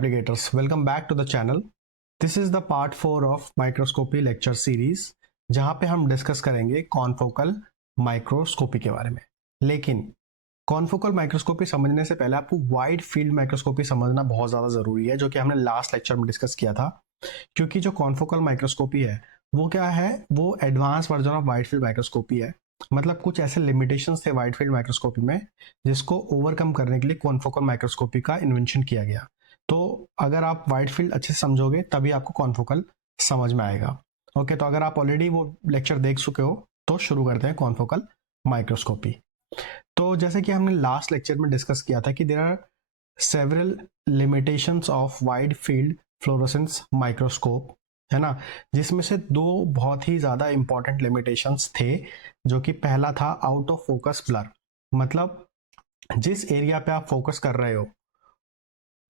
applicators, welcome back to the channel. This is the part 4 of microscopy lecture series जहाँ पे हम discuss करेंगे confocal microscopy के बारे में। लेकिन कॉन्फोकल माइक्रोस्कोपी समझने से पहले आपको वाइड फील्ड माइक्रोस्कोपी समझना बहुत ज़्यादा ज़रूरी है, जो कि हमने लास्ट लेक्चर में डिस्कस किया था। क्योंकि जो कॉन्फोकल माइक्रोस्कोपी है वो क्या है, वो advance version of wide field microscopy है। मतलब कुछ ऐसे लिमिटेशंस थे वाइड फील्ड माइक्रोस्कोपी में जिसको ओवरकम करने के लिए कॉन्फोकल माइक्रोस्कोपी का इन्वेंशन किया गया। तो अगर आप वाइड फील्ड अच्छे से समझोगे तभी आपको कॉन्फोकल समझ में आएगा। ओके, तो अगर आप ऑलरेडी वो लेक्चर देख चुके हो तो शुरू करते हैं कॉन्फोकल माइक्रोस्कोपी। तो जैसे कि हमने लास्ट लेक्चर में डिस्कस किया था कि there are several limitations of wide field fluorescence microscope, है ना, जिसमें से दो बहुत ही ज़्यादा इंपॉर्टेंट लिमिटेशंस थे। जो कि पहला था आउट ऑफ फोकस ब्लर, मतलब जिस एरिया पे आप फोकस कर रहे हो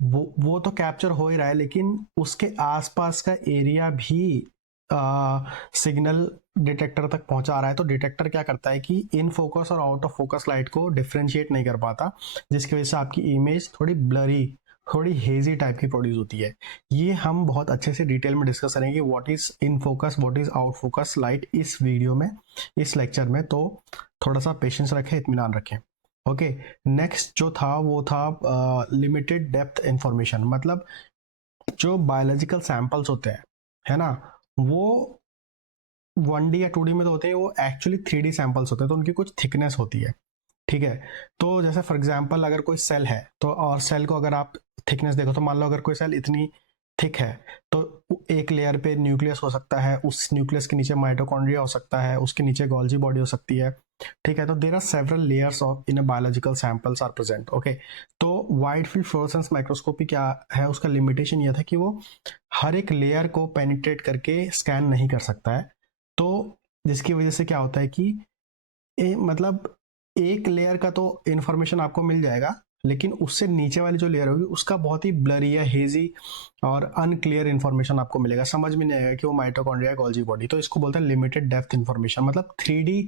वो तो कैप्चर हो ही रहा है, लेकिन उसके आसपास का एरिया भी सिग्नल डिटेक्टर तक पहुंचा रहा है। तो डिटेक्टर क्या करता है कि इन फोकस और आउट ऑफ फोकस लाइट को डिफ्रेंशिएट नहीं कर पाता, जिसकी वजह से आपकी इमेज थोड़ी ब्लरी, थोड़ी हेजी टाइप की प्रोड्यूस होती है। ये हम बहुत अच्छे से डिटेल में डिस्कस करेंगे what is in focus, what is out focus light इस वीडियो में, इस लेक्चर में। तो थोड़ा सा पेशेंस रखें, इत्मीनान रखें। ओके, नेक्स्ट जो था वो था लिमिटेड डेप्थ इंफॉर्मेशन। मतलब जो बायोलॉजिकल सैंपल्स होते हैं, है ना, वो 1D या 2D में तो होते हैं, वो एक्चुअली 3D सैंपल्स होते हैं, तो उनकी कुछ थिकनेस होती है। ठीक है, तो जैसे फॉर एग्जांपल अगर कोई सेल है तो, और सेल को अगर आप थिकनेस देखो तो मान लो अगर कोई सेल इतनी थिक है तो एक लेयर पे न्यूक्लियस हो सकता है, उस न्यूक्लियस के नीचे माइटोकॉन्ड्रिया हो सकता है, उसके नीचे गोल्जी बॉडी हो सकती है। ठीक है, तो there are several layers of in a biological samples are present. Okay, तो वाइड फील्ड फ्लोरोसेंस माइक्रोस्कोपी क्या है, उसका लिमिटेशन यह था कि वो हर एक लेयर को पेनिट्रेट करके स्कैन नहीं कर सकता है। तो जिसकी वजह से क्या होता है कि मतलब एक लेयर का तो इंफॉर्मेशन आपको मिल जाएगा, लेकिन उससे नीचे वाली जो लेयर होगी उसका बहुत ही ब्लरी या हेजी और अनक्लियर इंफॉर्मेशन आपको मिलेगा, समझ में नहीं आएगा कि वो माइटोकॉन्ड्रिया गोल्जी बॉडी। तो इसको बोलते हैं लिमिटेड डेप्थ इंफॉर्मेशन, मतलब 3D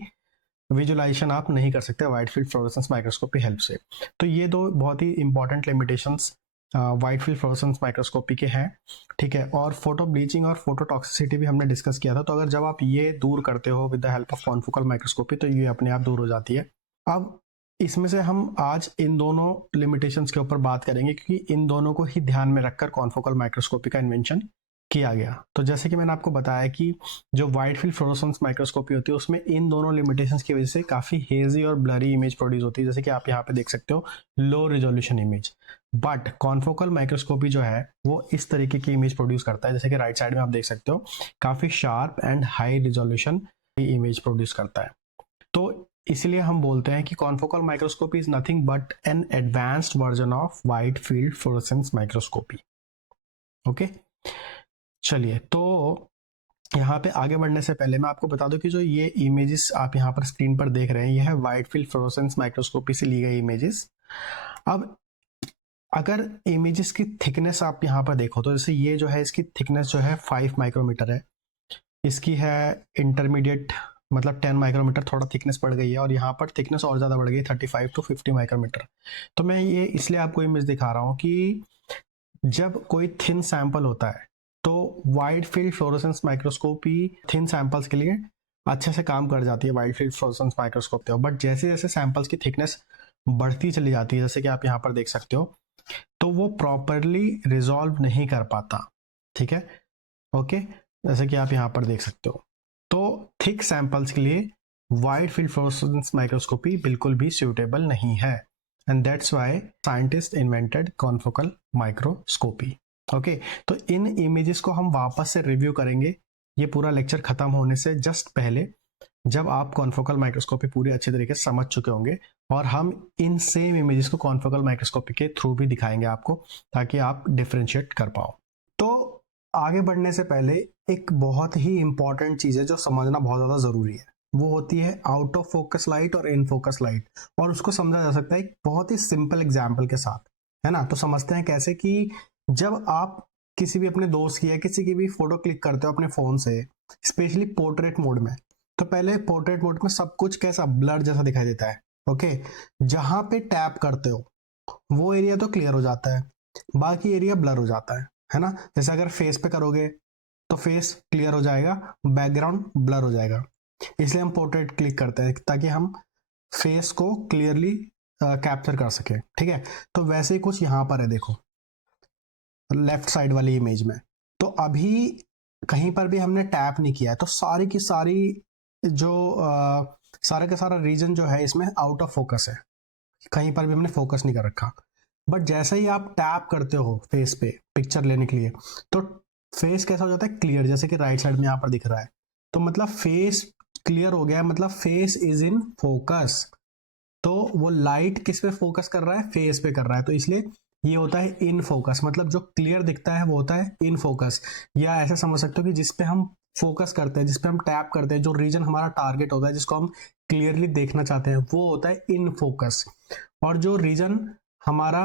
विजुलाइजेशन आप नहीं कर सकते wide field fluorescence microscopy help से। तो ये दो बहुत ही important limitations wide field fluorescence microscopy के हैं। ठीक है, और फोटो ब्लीचिंग और फोटो टॉक्सिसिटी भी हमने डिस्कस किया था। तो अगर जब आप ये दूर करते हो with the help of confocal microscopy तो ये अपने आप दूर हो जाती है। अब इसमें से हम आज इन दोनों लिमिटेशंस के ऊपर बात करेंगे, क्योंकि इन दोनों को ही ध्यान में रखकर कॉन्फोकल माइक्रोस्कोपी का इन्वेंशन किया गया। तो जैसे कि मैंने आपको बताया कि जो वाइड फील्ड फ्लोरोसेंस माइक्रोस्कोपी होती है उसमें इन दोनों लिमिटेशंस की वजह से काफी हेजी और ब्लरी इमेज प्रोड्यूस होती है, जैसे कि आप यहाँ पे देख सकते हो low resolution image. But confocal microscopy जो है वो इस तरीके की इमेज प्रोड्यूस करता है, जैसे कि राइट साइड में आप देख सकते हो, काफी sharp and high resolution image produce करता है। तो इसलिए हम बोलते हैं कि confocal microscopy is nothing but N advanced version of wide field fluorescence microscopy. Okay, चलिए, तो यहाँ पे आगे बढ़ने से पहले मैं आपको बता दूं कि जो ये इमेजेस आप यहाँ पर स्क्रीन पर देख रहे हैं, ये है वाइड फील्ड फ्लोरोसेंस माइक्रोस्कोपी से ली गई इमेजेस। अब अगर इमेजेस की थिकनेस आप यहाँ पर देखो तो जैसे ये जो है इसकी थिकनेस जो है 5 माइक्रोमीटर है, इसकी है इंटरमीडिएट मतलब 10 माइक्रोमीटर, थोड़ा थिकनेस बढ़ गई है, और यहाँ पर थिकनेस और ज़्यादा बढ़ गई 35 to 50 माइक्रोमीटर। तो मैं ये इसलिए आपको इमेज दिखा रहा हूँ कि जब कोई थिन सैंपल होता है तो wide field fluorescence microscopy thin samples के लिए अच्छे से काम कर जाती है wide field fluorescence microscope. But जैसे जैसे सैंपल्स की थिकनेस बढ़ती चली जाती है, जैसे कि आप यहाँ पर देख सकते हो, तो वो प्रॉपरली रिजॉल्व नहीं कर पाता। ठीक है, ओके, जैसे कि आप यहाँ पर देख सकते हो। तो थिक सैंपल्स के लिए वाइड फील्ड फ्लोरोसेंस माइक्रोस्कोपी बिल्कुल भी सूटेबल नहीं है, and that's why scientist invented confocal microscopy. Okay, तो इन इमेजेस को हम वापस से रिव्यू करेंगे ये पूरा लेक्चर खत्म होने से जस्ट पहले, जब आप कॉन्फोकल माइक्रोस्कोपी पूरी अच्छे तरीके से समझ चुके होंगे, और हम इन सेम इमेजेस को कॉन्फोकल माइक्रोस्कोपी के थ्रू भी दिखाएंगे आपको, ताकि आप डिफरेंशिएट कर पाओ। तो आगे बढ़ने से पहले एक बहुत ही इंपॉर्टेंट चीज है जो समझना बहुत ज्यादा जरूरी है, वो होती है आउट ऑफ फोकस लाइट और इन फोकस लाइट। और उसको समझा जा सकता है एक बहुत ही सिंपल एग्जाम्पल के साथ, है ना। तो समझते हैं कैसे कि जब आप किसी भी अपने दोस्त की या किसी की भी फोटो क्लिक करते हो अपने फोन से, स्पेशली पोर्ट्रेट मोड में, तो पहले पोर्ट्रेट मोड में सब कुछ कैसा ब्लर जैसा दिखाई देता है। ओके, जहां पे टैप करते हो वो एरिया तो क्लियर हो जाता है, बाकी एरिया ब्लर हो जाता है ना। जैसे अगर फेस पे करोगे तो फेस क्लियर हो जाएगा, बैकग्राउंड ब्लर हो जाएगा। इसलिए हम पोर्ट्रेट क्लिक करते हैं ताकि हम फेस को क्लियरली कैप्चर कर सके, ठीक है। तो वैसे ही कुछ यहाँ पर है, देखो लेफ्ट साइड वाली इमेज में। तो अभी कहीं पर भी हमने टैप नहीं किया है, तो सारी की सारी जो सारा का सारा रीजन जो है इसमें आउट ऑफ फोकस है, कहीं पर भी हमने फोकस नहीं कर रखा। बट जैसे ही आप टैप करते हो फेस पे पिक्चर लेने के लिए, तो फेस कैसा हो जाता है, क्लियर, जैसे कि राइट साइड में यहाँ पर दिख रहा है। तो मतलब फेस क्लियर हो गया, मतलब फेस इज इन फोकस। तो वो लाइट किस पे फोकस कर रहा है, फेस पे कर रहा है, तो इसलिए ये होता है इन फोकस। मतलब जो क्लियर दिखता है वो होता है इन फोकस। या ऐसे समझ सकते हो कि जिस पे हम फोकस करते हैं, जिस पे हम टैप करते हैं, जो रीजन हमारा टारगेट होता है, जिसको हम क्लियरली देखना चाहते हैं, वो होता है इन फोकस। और जो रीजन हमारा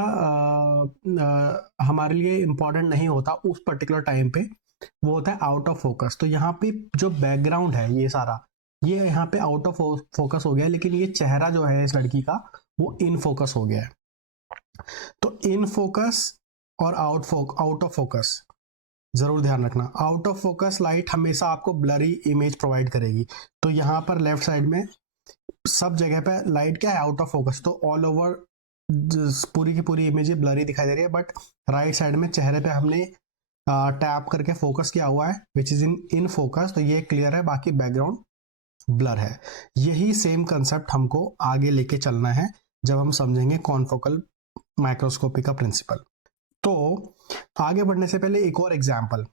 हमारे लिए इंपॉर्टेंट नहीं होता उस पर्टिकुलर टाइम पे, वो होता है आउट ऑफ फोकस। तो यहाँ पे जो बैकग्राउंड है ये सारा, ये यहाँ पे आउट ऑफ फोकस हो गया, लेकिन ये चेहरा जो है इस लड़की का वो इन फोकस हो गया है। तो इन फोकस और आउट ऑफ फोकस जरूर ध्यान रखना। आउट ऑफ फोकस लाइट हमेशा आपको ब्लरी इमेज प्रोवाइड करेगी। तो यहाँ पर लेफ्ट साइड में सब जगह पे लाइट क्या है, आउट ऑफ फोकस। तो ऑल ओवर पूरी की पूरी इमेज ब्लरी दिखाई दे रही है, बट राइट साइड में चेहरे पे हमने टैप करके फोकस किया हुआ है, विच इज इन फोकस, तो ये क्लियर है, बाकी बैकग्राउंड ब्लर है। यही सेम कंसेप्ट हमको आगे लेके चलना है जब हम समझेंगे कॉन्फोकल माइक्रोस्कोपी का प्रिंसिपल। तो आगे बढ़ने से पहले एक और एग्जांपल,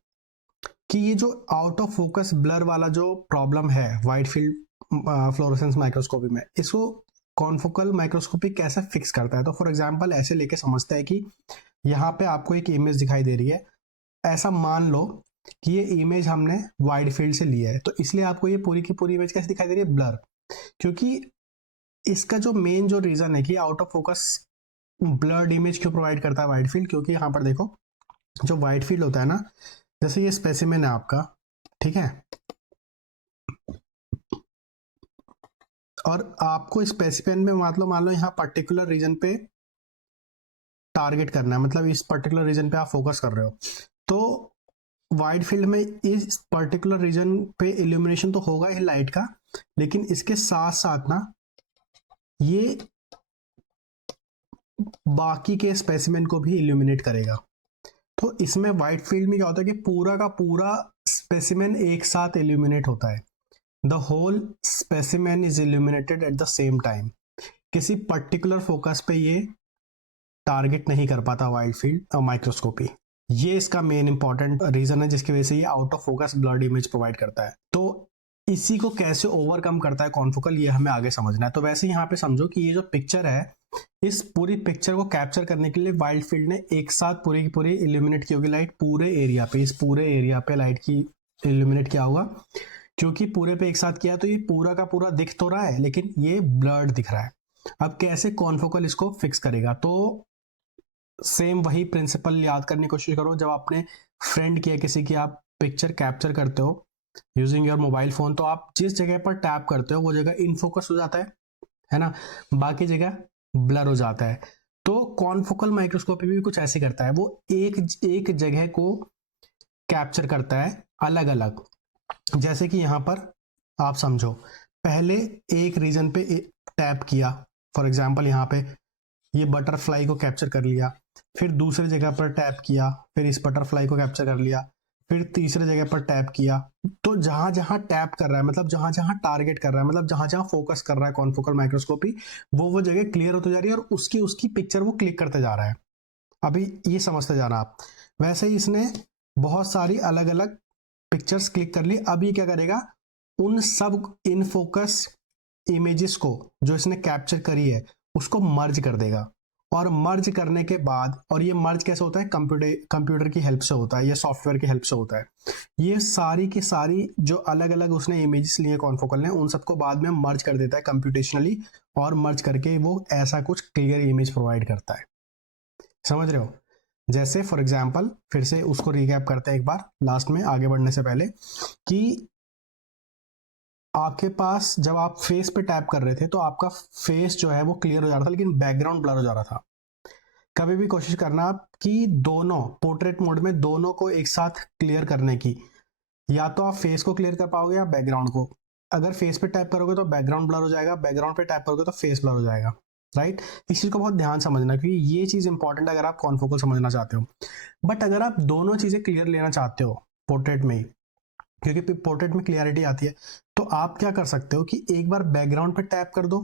कि ये जो आउट ऑफ फोकस ब्लर वाला जो प्रॉब्लम है वाइड फील्ड फ्लोरोसेंस माइक्रोस्कोपी में, इसको कॉन्फोकल माइक्रोस्कोपी कैसे फिक्स करता है। तो फॉर एग्जांपल ऐसे लेके समझते हैं कि यहाँ पे आपको एक इमेज दिखाई दे रही है। ऐसा मान लो कि ये इमेज हमने वाइड फील्ड से लिया है, तो इसलिए आपको ये पूरी की पूरी इमेज कैसे दिखाई दे रही है, ब्लर। क्योंकि इसका जो मेन जो रीजन है कि out of focus blurred image क्यों प्रोवाइड करता है वाइड फील्ड, क्योंकि यहाँ पर देखो जो वाइड फील्ड होता है ना, जैसे ये स्पेसिमेन है आपका, ठीक है, और आपको स्पेसिमेन में मान लो यहाँ पर्टिकुलर रीजन पे टारगेट करना है, मतलब इस पर्टिकुलर रीजन पे आप फोकस कर रहे हो, तो वाइड फील्ड में इस पर्टिकुलर रीजन पे इल्यूमिनेशन तो होगा ही लाइट का, लेकिन इसके साथ साथ ना ये बाकी के स्पेसिमेन को भी इल्यूमिनेट करेगा। तो इसमें वाइड फील्ड में क्या होता है कि पूरा का पूरा स्पेसिमेन एक साथ इल्यूमिनेट होता है। The whole specimen is illuminated at the same time. किसी पर्टिकुलर फोकस पे ये टारगेट नहीं कर पाता वाइड फील्ड माइक्रोस्कोपी। ये इसका मेन इंपॉर्टेंट रीजन है जिसकी वजह से ये out of focus blurred image provide करता है। तो इसी को कैसे ओवरकम करता है कॉन्फोकल, ये हमें आगे समझना है। तो वैसे यहाँ पे समझो कि ये जो पिक्चर है, इस पूरी पिक्चर को कैप्चर करने के लिए वाइड फील्ड ने एक साथ पूरी की पूरी इल्यूमिनेट की होगी लाइट पूरे एरिया पे। इस पूरे एरिया पे लाइट की इल्यूमिनेट किया होगा, क्योंकि पूरे पे एक साथ किया तो ये पूरा का पूरा दिख तो रहा है, लेकिन ये ब्लर्ड दिख रहा है। अब कैसे कॉन्फोकल इसको फिक्स करेगा, तो सेम वही प्रिंसिपल याद करने की कोशिश करो। जब आपने फ्रेंड किया किसी की, आप पिक्चर कैप्चर करते हो यूजिंग योर मोबाइल फोन, तो आप जिस जगह पर टैप करते हो वो जगह इन फोकस हो जाता है ना, बाकी जगह ब्लर हो जाता है। तो कॉन्फोकल माइक्रोस्कोपी भी कुछ ऐसे करता है, वो एक जगह को कैप्चर करता है अलग अलग। जैसे कि यहां पर आप समझो, पहले एक रीजन पे टैप किया, फॉर एग्जांपल यहाँ पे ये बटरफ्लाई को कैप्चर कर लिया, फिर दूसरी जगह पर टैप किया, फिर इस बटरफ्लाई को कैप्चर कर लिया, फिर तीसरी जगह पर टैप किया। तो जहां जहां टैप कर रहा है, मतलब जहां जहां टारगेट कर रहा है, मतलब जहां जहां फोकस कर रहा है कॉन्फोकल माइक्रोस्कोपी, वो जगह क्लियर होती जा रही है और उसकी उसकी पिक्चर वो क्लिक करते जा रहा है। अभी ये समझते जाना आप। वैसे ही इसने बहुत सारी अलग अलग पिक्चर्स क्लिक कर ली। अब ये क्या करेगा, उन सब इन फोकस इमेजेस को जो इसने कैप्चर करी है उसको मर्ज कर देगा। और मर्ज करने के बाद, और ये मर्ज कैसे होता है, कंप्यूटर की हेल्प से होता है, ये सॉफ्टवेयर की हेल्प से होता है। ये सारी की सारी जो अलग अलग उसने इमेजेस लिए कॉन्फोकल ने, उन सबको बाद में मर्ज कर देता है कंप्यूटेशनली, और मर्ज करके वो ऐसा कुछ क्लियर इमेज प्रोवाइड करता है। समझ रहे हो। जैसे फॉर एग्जाम्पल फिर से उसको रिकैप करते हैं एक बार लास्ट में आगे बढ़ने से पहले, कि आपके पास जब आप फेस पे टैप कर रहे थे तो आपका फेस जो है वो क्लियर हो जा रहा था, लेकिन बैकग्राउंड ब्लर हो जा रहा था। कभी भी कोशिश करना आप कि दोनों पोर्ट्रेट मोड में दोनों को एक साथ क्लियर करने की, या तो आप फेस को क्लियर कर पाओगे या बैकग्राउंड को। अगर फेस पे टैप करोगे तो बैकग्राउंड ब्लर हो जाएगा, बैकग्राउंड पे टैप करोगे तो फेस ब्लर हो जाएगा, राइट। इस चीज को बहुत ध्यान समझना, क्योंकि ये चीज इंपॉर्टेंट है अगर आप कॉन्फोकल समझना चाहते हो। बट अगर आप दोनों चीजें क्लियर लेना चाहते हो पोर्ट्रेट में ही, क्योंकि पोर्ट्रेट में क्लियरिटी आती है, तो आप क्या कर सकते हो कि एक बार बैकग्राउंड पे टैप कर दो,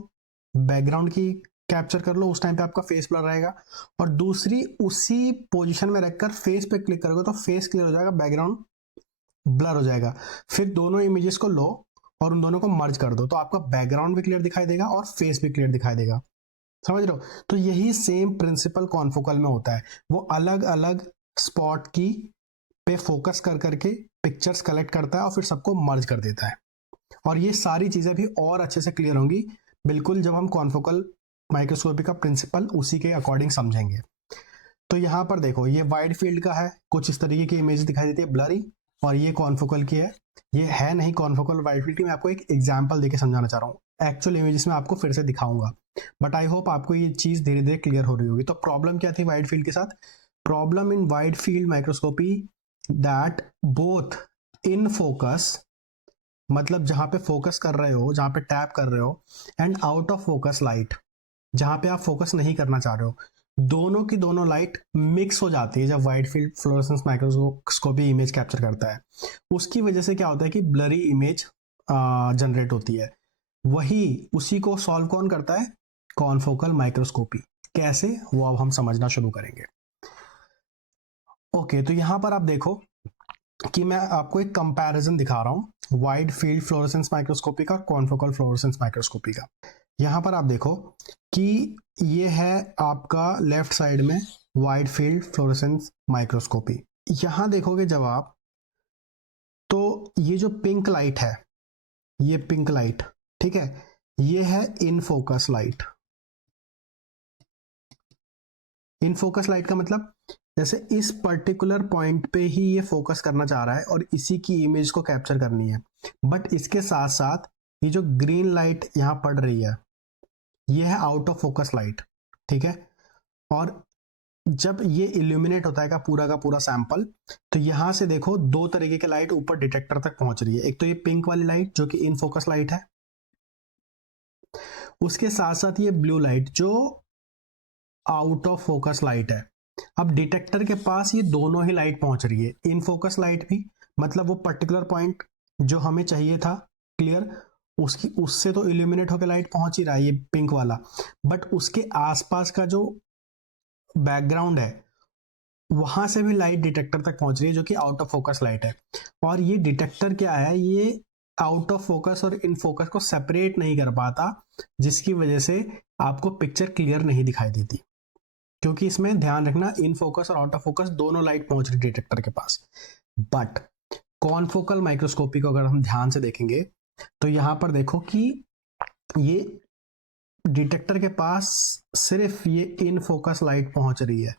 बैकग्राउंड की कैप्चर कर लो, उस टाइम पे आपका फेस ब्लर रहेगा। और दूसरी उसी पोजीशन में रखकर फेस पे क्लिक करोगे तो फेस क्लियर हो जाएगा, बैकग्राउंड ब्लर हो जाएगा। फिर दोनों इमेजेस को लो और उन दोनों को मर्ज कर दो, तो आपका बैकग्राउंड भी क्लियर दिखाई देगा और फेस भी क्लियर दिखाई देगा। समझ रहे हो? तो यही सेम प्रिंसिपल कॉन्फोकल में होता है। वो अलग अलग स्पॉट की पे फोकस कर करके पिक्चर्स कलेक्ट करता है और फिर सबको मर्ज कर देता है। और ये सारी चीजें भी और अच्छे से क्लियर होंगी बिल्कुल जब हम कॉन्फोकल माइक्रोस्कोपी का प्रिंसिपल उसी के अकॉर्डिंग समझेंगे। तो यहाँ पर देखो, ये वाइड फील्ड का है, कुछ इस तरीके की इमेज दिखाई देती है ब्लरी, और ये कॉन्फोकल की है। ये है नहीं कॉन्फोकल वाइड फील्ड की, मैं आपको एक एग्जांपल देके समझाना चाह रहा हूँ। एक्चुअल इमेजेस में आपको फिर से दिखाऊंगा, बट आई होप आपको ये चीज धीरे धीरे क्लियर हो रही होगी। तो प्रॉब्लम क्या थी वाइड फील्ड के साथ? Problem in wide field microscopy that both in focus, मतलब जहां पे फोकस कर रहे हो, जहां पे टैप कर रहे हो, and out of focus light, जहां पे आप फोकस नहीं करना चाह रहे हो, दोनों की दोनों लाइट मिक्स हो जाती है जब wide field fluorescence microscopy image capture करता है। उसकी वजह से क्या होता है कि ब्लरी इमेज जनरेट होती है। वही उसी को सॉल्व कौन करता है? Confocal microscopy. कैसे, वो अब हम समझना शुरू करेंगे। ओके, तो यहां पर आप देखो कि मैं आपको एक कंपैरिजन दिखा रहा हूं वाइड फील्ड फ्लोरोसेंस माइक्रोस्कोपी का, कॉन्फोकल फ्लोरोसेंस माइक्रोस्कोपी का। यहां पर आप देखो कि ये है आपका लेफ्ट साइड में वाइड फील्ड फ्लोरोसेंस माइक्रोस्कोपी। यहां देखोगे जब आप, तो ये जो पिंक लाइट है, ये पिंक लाइट, ठीक है, ये है इन फोकस लाइट। इन फोकस लाइट का मतलब जैसे इस पर्टिकुलर पॉइंट पे ही ये फोकस करना चाह रहा है और इसी की इमेज को कैप्चर करनी है। बट इसके साथ साथ ये जो ग्रीन लाइट यहां पड़ रही है, ये है आउट ऑफ फोकस लाइट, ठीक है। और जब ये इल्यूमिनेट होता है का पूरा सैंपल, तो यहां से देखो दो तरीके के लाइट ऊपर डिटेक्टर तक पहुंच रही है। एक तो ये पिंक वाली लाइट जो कि इन फोकस लाइट है, उसके साथ साथ ये ब्लू लाइट जो आउट ऑफ फोकस लाइट है। अब डिटेक्टर के पास ये दोनों ही लाइट पहुंच रही है, इन फोकस लाइट भी, मतलब वो पर्टिकुलर पॉइंट जो हमें चाहिए था क्लियर, उसकी उससे तो इल्यूमिनेट होकर लाइट पहुंच ही रहा है ये पिंक वाला, बट उसके आसपास का जो बैकग्राउंड है वहां से भी लाइट डिटेक्टर तक पहुंच रही है जो कि आउट ऑफ फोकस लाइट है। और ये डिटेक्टर क्या है, ये आउट ऑफ फोकस और इन फोकस को सेपरेट नहीं कर पाता, जिसकी वजह से आपको पिक्चर क्लियर नहीं दिखाई देती। क्योंकि इसमें ध्यान रखना, इन फोकस और आउट ऑफ फोकस दोनों लाइट पहुंच रही डिटेक्टर के पास। बट कॉन्फोकल माइक्रोस्कोपी को अगर हम ध्यान से देखेंगे तो यहां पर देखो कि ये डिटेक्टर के पास सिर्फ ये इन फोकस लाइट पहुंच रही है,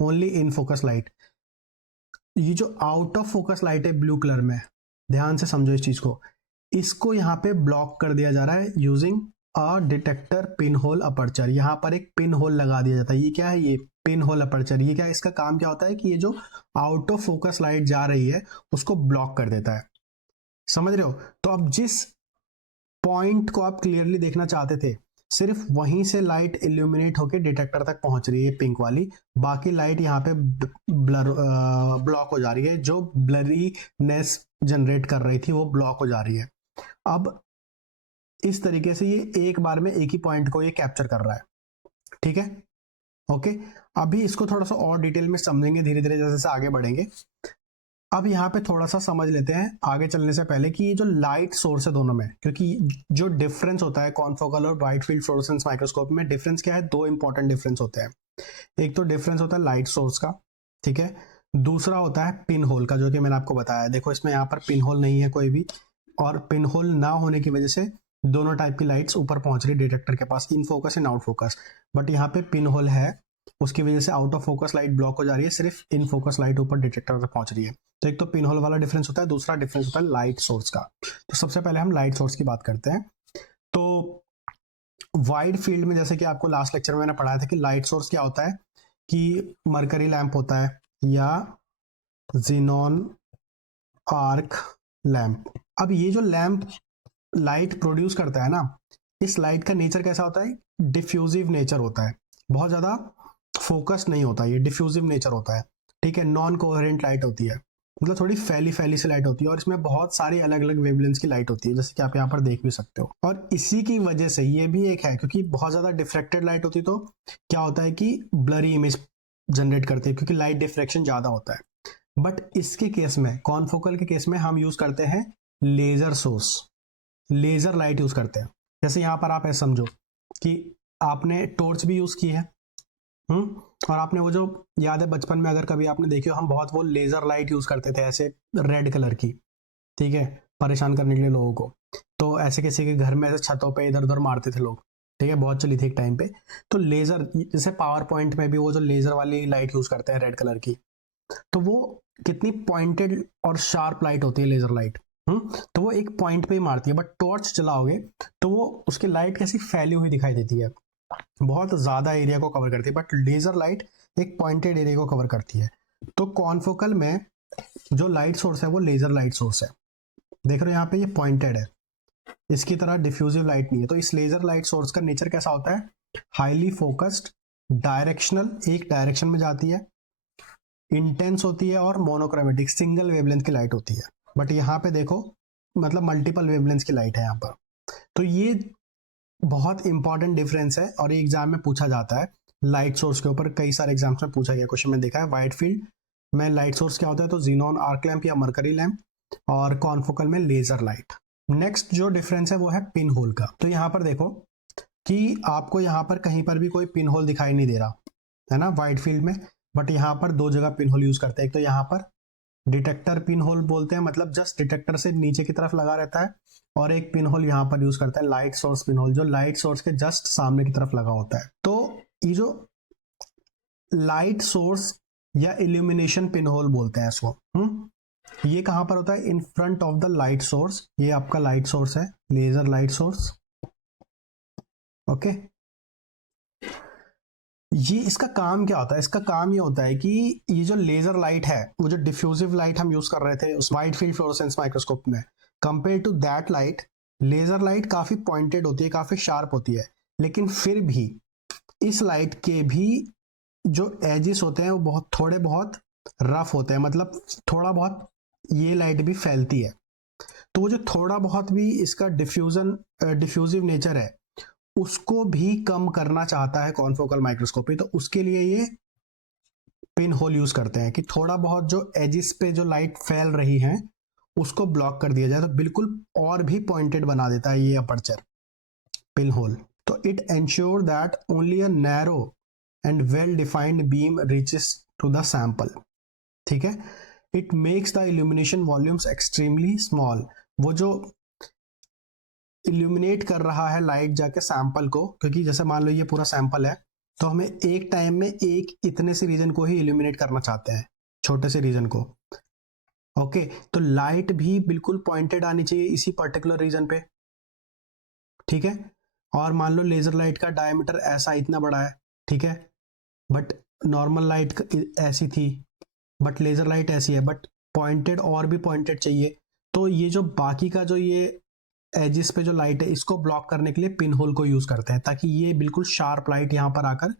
ओनली इन फोकस लाइट। ये जो आउट ऑफ फोकस लाइट है ब्लू कलर में, ध्यान से समझो इस चीज को, इसको यहां पे ब्लॉक कर दिया जा रहा है using a detector pin hole aperture. यहां पर एक पिन होल लगा दिया जाता है। ये क्या है? ये पिन होल अपर्चर। ये क्या है? इसका काम क्या होता है कि ये जो आउट ऑफ फोकस लाइट जा रही है उसको ब्लॉक कर देता है। समझ रहे हो? तो अब जिस पॉइंट को आप क्लियरली देखना चाहते थे, सिर्फ वहीं से लाइट इल्यूमिनेट होकर डिटेक्टर तक पहुंच रही है पिंक वाली, बाकी लाइट यहाँ पे ब्लर ब्लॉक हो जा रही है। जो ब्लरीनेस जनरेट कर रही थी वो ब्लॉक हो जा रही है। अब इस तरीके से ये एक बार में एक ही पॉइंट को ये कैप्चर कर रहा है, ठीक है। ओके, अभी इसको थोड़ा सा और डिटेल में समझेंगे धीरे धीरे जैसे जैसे आगे बढ़ेंगे। अब यहाँ पे थोड़ा सा समझ लेते हैं आगे चलने से पहले कि ये जो लाइट सोर्स है दोनों में, क्योंकि जो डिफरेंस होता है कॉन्फोकल और वाइड फील्ड फ्लोरोसेंस माइक्रोस्कोप में, डिफरेंस क्या है? दो इंपॉर्टेंट डिफरेंस होते हैं। एक तो डिफरेंस होता है लाइट सोर्स का, ठीक है। दूसरा होता है पिन होल का, जो कि मैंने आपको बताया। देखो इसमें यहाँ पर पिन होल नहीं है कोई भी, और पिन होल ना होने की वजह से दोनों टाइप की लाइट्स ऊपर पहुंच रही है डिटेक्टर के पास, in focus and out focus. But यहाँ पे पिन होल है, उसकी वजह से out of focus light block हो जा रही है, सिर्फ इन फोकस लाइट ऊपर डिटेक्टर तक पहुंच रही है। तो एक तो पिन होल वाला डिफरेंस होता है, दूसरा डिफरेंस होता है लाइट सोर्स का। तो सबसे पहले हम लाइट सोर्स की बात करते हैं। तो वाइड फील्ड में जैसे कि आपको लास्ट लेक्चर में मैंने पढ़ाया था कि लाइट सोर्स क्या होता है कि मरकरी लैंप होता है या ज़ीनॉन आर्क लैंप। अब ये जो लैंप लाइट प्रोड्यूस करता है ना, इस लाइट का नेचर कैसा होता है? डिफ्यूजिव नेचर होता है, बहुत ज्यादा फोकस नहीं होता, ये डिफ्यूजिव नेचर होता है, ठीक है। नॉन कोहेरेंट लाइट होती है, मतलब थोड़ी फैली फैली सी लाइट होती है, और इसमें बहुत सारी अलग अलग वेवलेंथ्स की लाइट होती है, जैसे कि आप यहाँ पर देख भी सकते हो। और इसी की वजह से ये भी एक है, क्योंकि बहुत ज्यादा डिफ्रेक्टेड लाइट होती तो क्या होता है कि ब्लरी इमेज जनरेट करती है, क्योंकि लाइट डिफ्रेक्शन ज्यादा होता है। बट इसके केस में, कॉन्फोकल के केस में, हम यूज करते हैं laser source, laser light use करते हैं। जैसे यहां पर आप ऐसा समझो कि आपने टॉर्च भी यूज की है, और आपने वो जो याद है बचपन में अगर कभी आपने देखी हो, हम बहुत वो लेजर लाइट यूज करते थे ऐसे रेड कलर की, ठीक है, परेशान करने के लिए लोगों को। तो ऐसे किसी के घर में ऐसे छतों पे इधर उधर मारते थे लोग, ठीक है, बहुत चली थी एक टाइम पे। तो लेजर, जैसे पावर पॉइंट में भी वो जो लेजर वाली लाइट यूज करते हैं रेड कलर की, तो वो कितनी पॉइंटेड और शार्प लाइट होती है लेजर लाइट। तो वो एक पॉइंट पे ही मारती है, बट टॉर्च चलाओगे तो वो उसकी लाइट कैसी फैली हुई दिखाई देती है, बहुत ज्यादा एरिया को कवर करती है, बट लेजर लाइट एक पॉइंटेड एरिया को कवर करती है। तो कॉन्फोकल में जो लाइट सोर्स है वो लेजर लाइट सोर्स है, देख रहे हो यहाँ पे ये पॉइंटेड है, इसकी तरह डिफ्यूजिव लाइट नहीं है। तो इस लेजर लाइट सोर्स का नेचर कैसा होता है? हाईली फोकस्ड, डायरेक्शनल, एक डायरेक्शन में जाती है, इंटेंस होती है, और मोनोक्रोमेटिक, सिंगल वेवलेंथ की लाइट होती है। बट यहाँ पे देखो, मतलब मल्टीपल वेवलेंथ की लाइट है यहाँ पर। तो ये बहुत इंपॉर्टेंट डिफरेंस है, और ये एग्जाम में पूछा जाता है लाइट सोर्स के ऊपर, कई सारे एग्जाम्स में पूछा गया क्वेश्चन में देखा है। वाइड फील्ड में लाइट सोर्स क्या होता है? तो ज़ीनॉन आर्क लैंप या मरकरी लैंप, और कॉन्फोकल में लेजर लाइट। नेक्स्ट जो डिफरेंस है वो है पिन होल का। तो यहाँ पर देखो कि आपको यहाँ पर कहीं पर भी कोई पिन होल दिखाई नहीं दे रहा है ना वाइड फील्ड में, बट यहाँ पर दो जगह पिन होल यूज करते हैं। एक तो यहाँ पर डिटेक्टर पिन होल बोलते हैं, मतलब जस्ट डिटेक्टर से नीचे की तरफ लगा रहता है, और एक पिन होल यहाँ पर यूज करता है लाइट सोर्स पिन होल, जो लाइट सोर्स के जस्ट सामने की तरफ लगा होता है। तो ये जो लाइट सोर्स या इल्यूमिनेशन पिन होल बोलते हैं इसको, ये कहां पर होता है? In front of the light source. ये आपका लाइट सोर्स है, लेजर लाइट सोर्स, ओके। ये इसका काम क्या होता है? इसका काम ये होता है कि ये जो लेजर लाइट है, वो जो डिफ्यूजिव लाइट हम यूज कर रहे थे उस वाइड फील्ड फ्लोरोसेंस माइक्रोस्कोप में, compare to that light, laser light काफी पॉइंटेड होती है, काफी शार्प होती है, लेकिन फिर भी इस लाइट के भी जो एजेस होते हैं वो बहुत थोड़े बहुत रफ होते हैं, मतलब थोड़ा बहुत ये लाइट भी फैलती है। तो वो जो थोड़ा बहुत भी इसका डिफ्यूजिव नेचर है, उसको भी कम करना चाहता है कॉन्फोकल माइक्रोस्कोपी। तो उसके लिए ये पिन होल यूज करते हैं कि थोड़ा बहुत जो एजिस पे जो लाइट फैल रही है उसको ब्लॉक कर दिया जाए, तो बिल्कुल और भी पॉइंटेड बना देता है ये अपर्चर पिन होल। तो it ensure that only a narrow and well defined beam reaches to the sample, ठीक है। It makes the illumination volumes extremely small. वो जो इल्यूमिनेट कर रहा है लाइट जाके सैंपल को, क्योंकि जैसे मान लो ये पूरा सैंपल है, तो हमें एक टाइम में एक इतने से रीजन को ही इल्यूमिनेट करना चाहते हैं, छोटे से रीजन को, ओके। तो लाइट भी बिल्कुल पॉइंटेड आनी चाहिए इसी पर्टिकुलर रीजन पे, ठीक है। और मान लो लेजर लाइट का डायमीटर ऐसा इतना बड़ा है, ठीक है, बट नॉर्मल लाइट ऐसी थी, बट लेजर लाइट ऐसी है, बट पॉइंटेड और भी पॉइंटेड चाहिए। तो ये जो बाकी का जो ये एजिस पे जो लाइट है, इसको ब्लॉक करने के लिए पिन होल को यूज करते हैं, ताकि ये बिल्कुल शार्प लाइट यहाँ पर आकर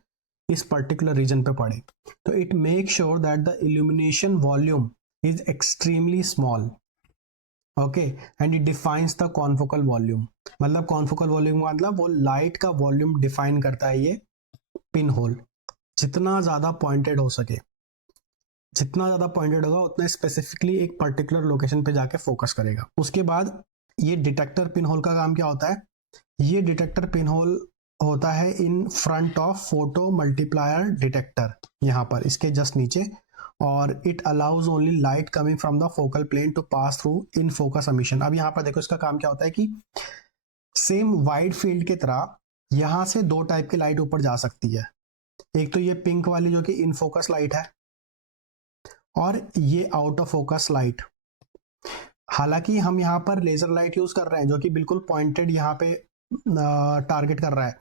इस पर्टिकुलर रीजन पे पड़े। तो it make sure that the illumination volume is extremely small, okay, and it defines the confocal volume. मतलब कॉन्फोकल वॉल्यूम मतलब वो लाइट का वॉल्यूम डिफाइन करता है ये पिन होल। जितना ज्यादा पॉइंटेड हो सके, जितना ज्यादा पॉइंटेड होगा उतना स्पेसिफिकली एक पर्टिकुलर लोकेशन पे जाके फोकस करेगा। उसके बाद ये डिटेक्टर पिन होल का काम क्या होता है? ये डिटेक्टर पिन होल होता है in front of photo multiplier detector, यहाँ पर इसके जस्ट नीचे, और it allows only light coming from the focal plane to pass through in focus emission. अब यहाँ पर देखो इसका काम क्या होता है कि सेम वाइड फील्ड की तरह यहां से दो टाइप की लाइट ऊपर जा सकती है। एक तो ये पिंक वाली जो कि इन फोकस लाइट है, और ये आउट ऑफ फोकस लाइट। हालांकि हम यहाँ पर लेजर लाइट यूज कर रहे हैं जो कि बिल्कुल पॉइंटेड यहाँ पे टारगेट कर रहा है,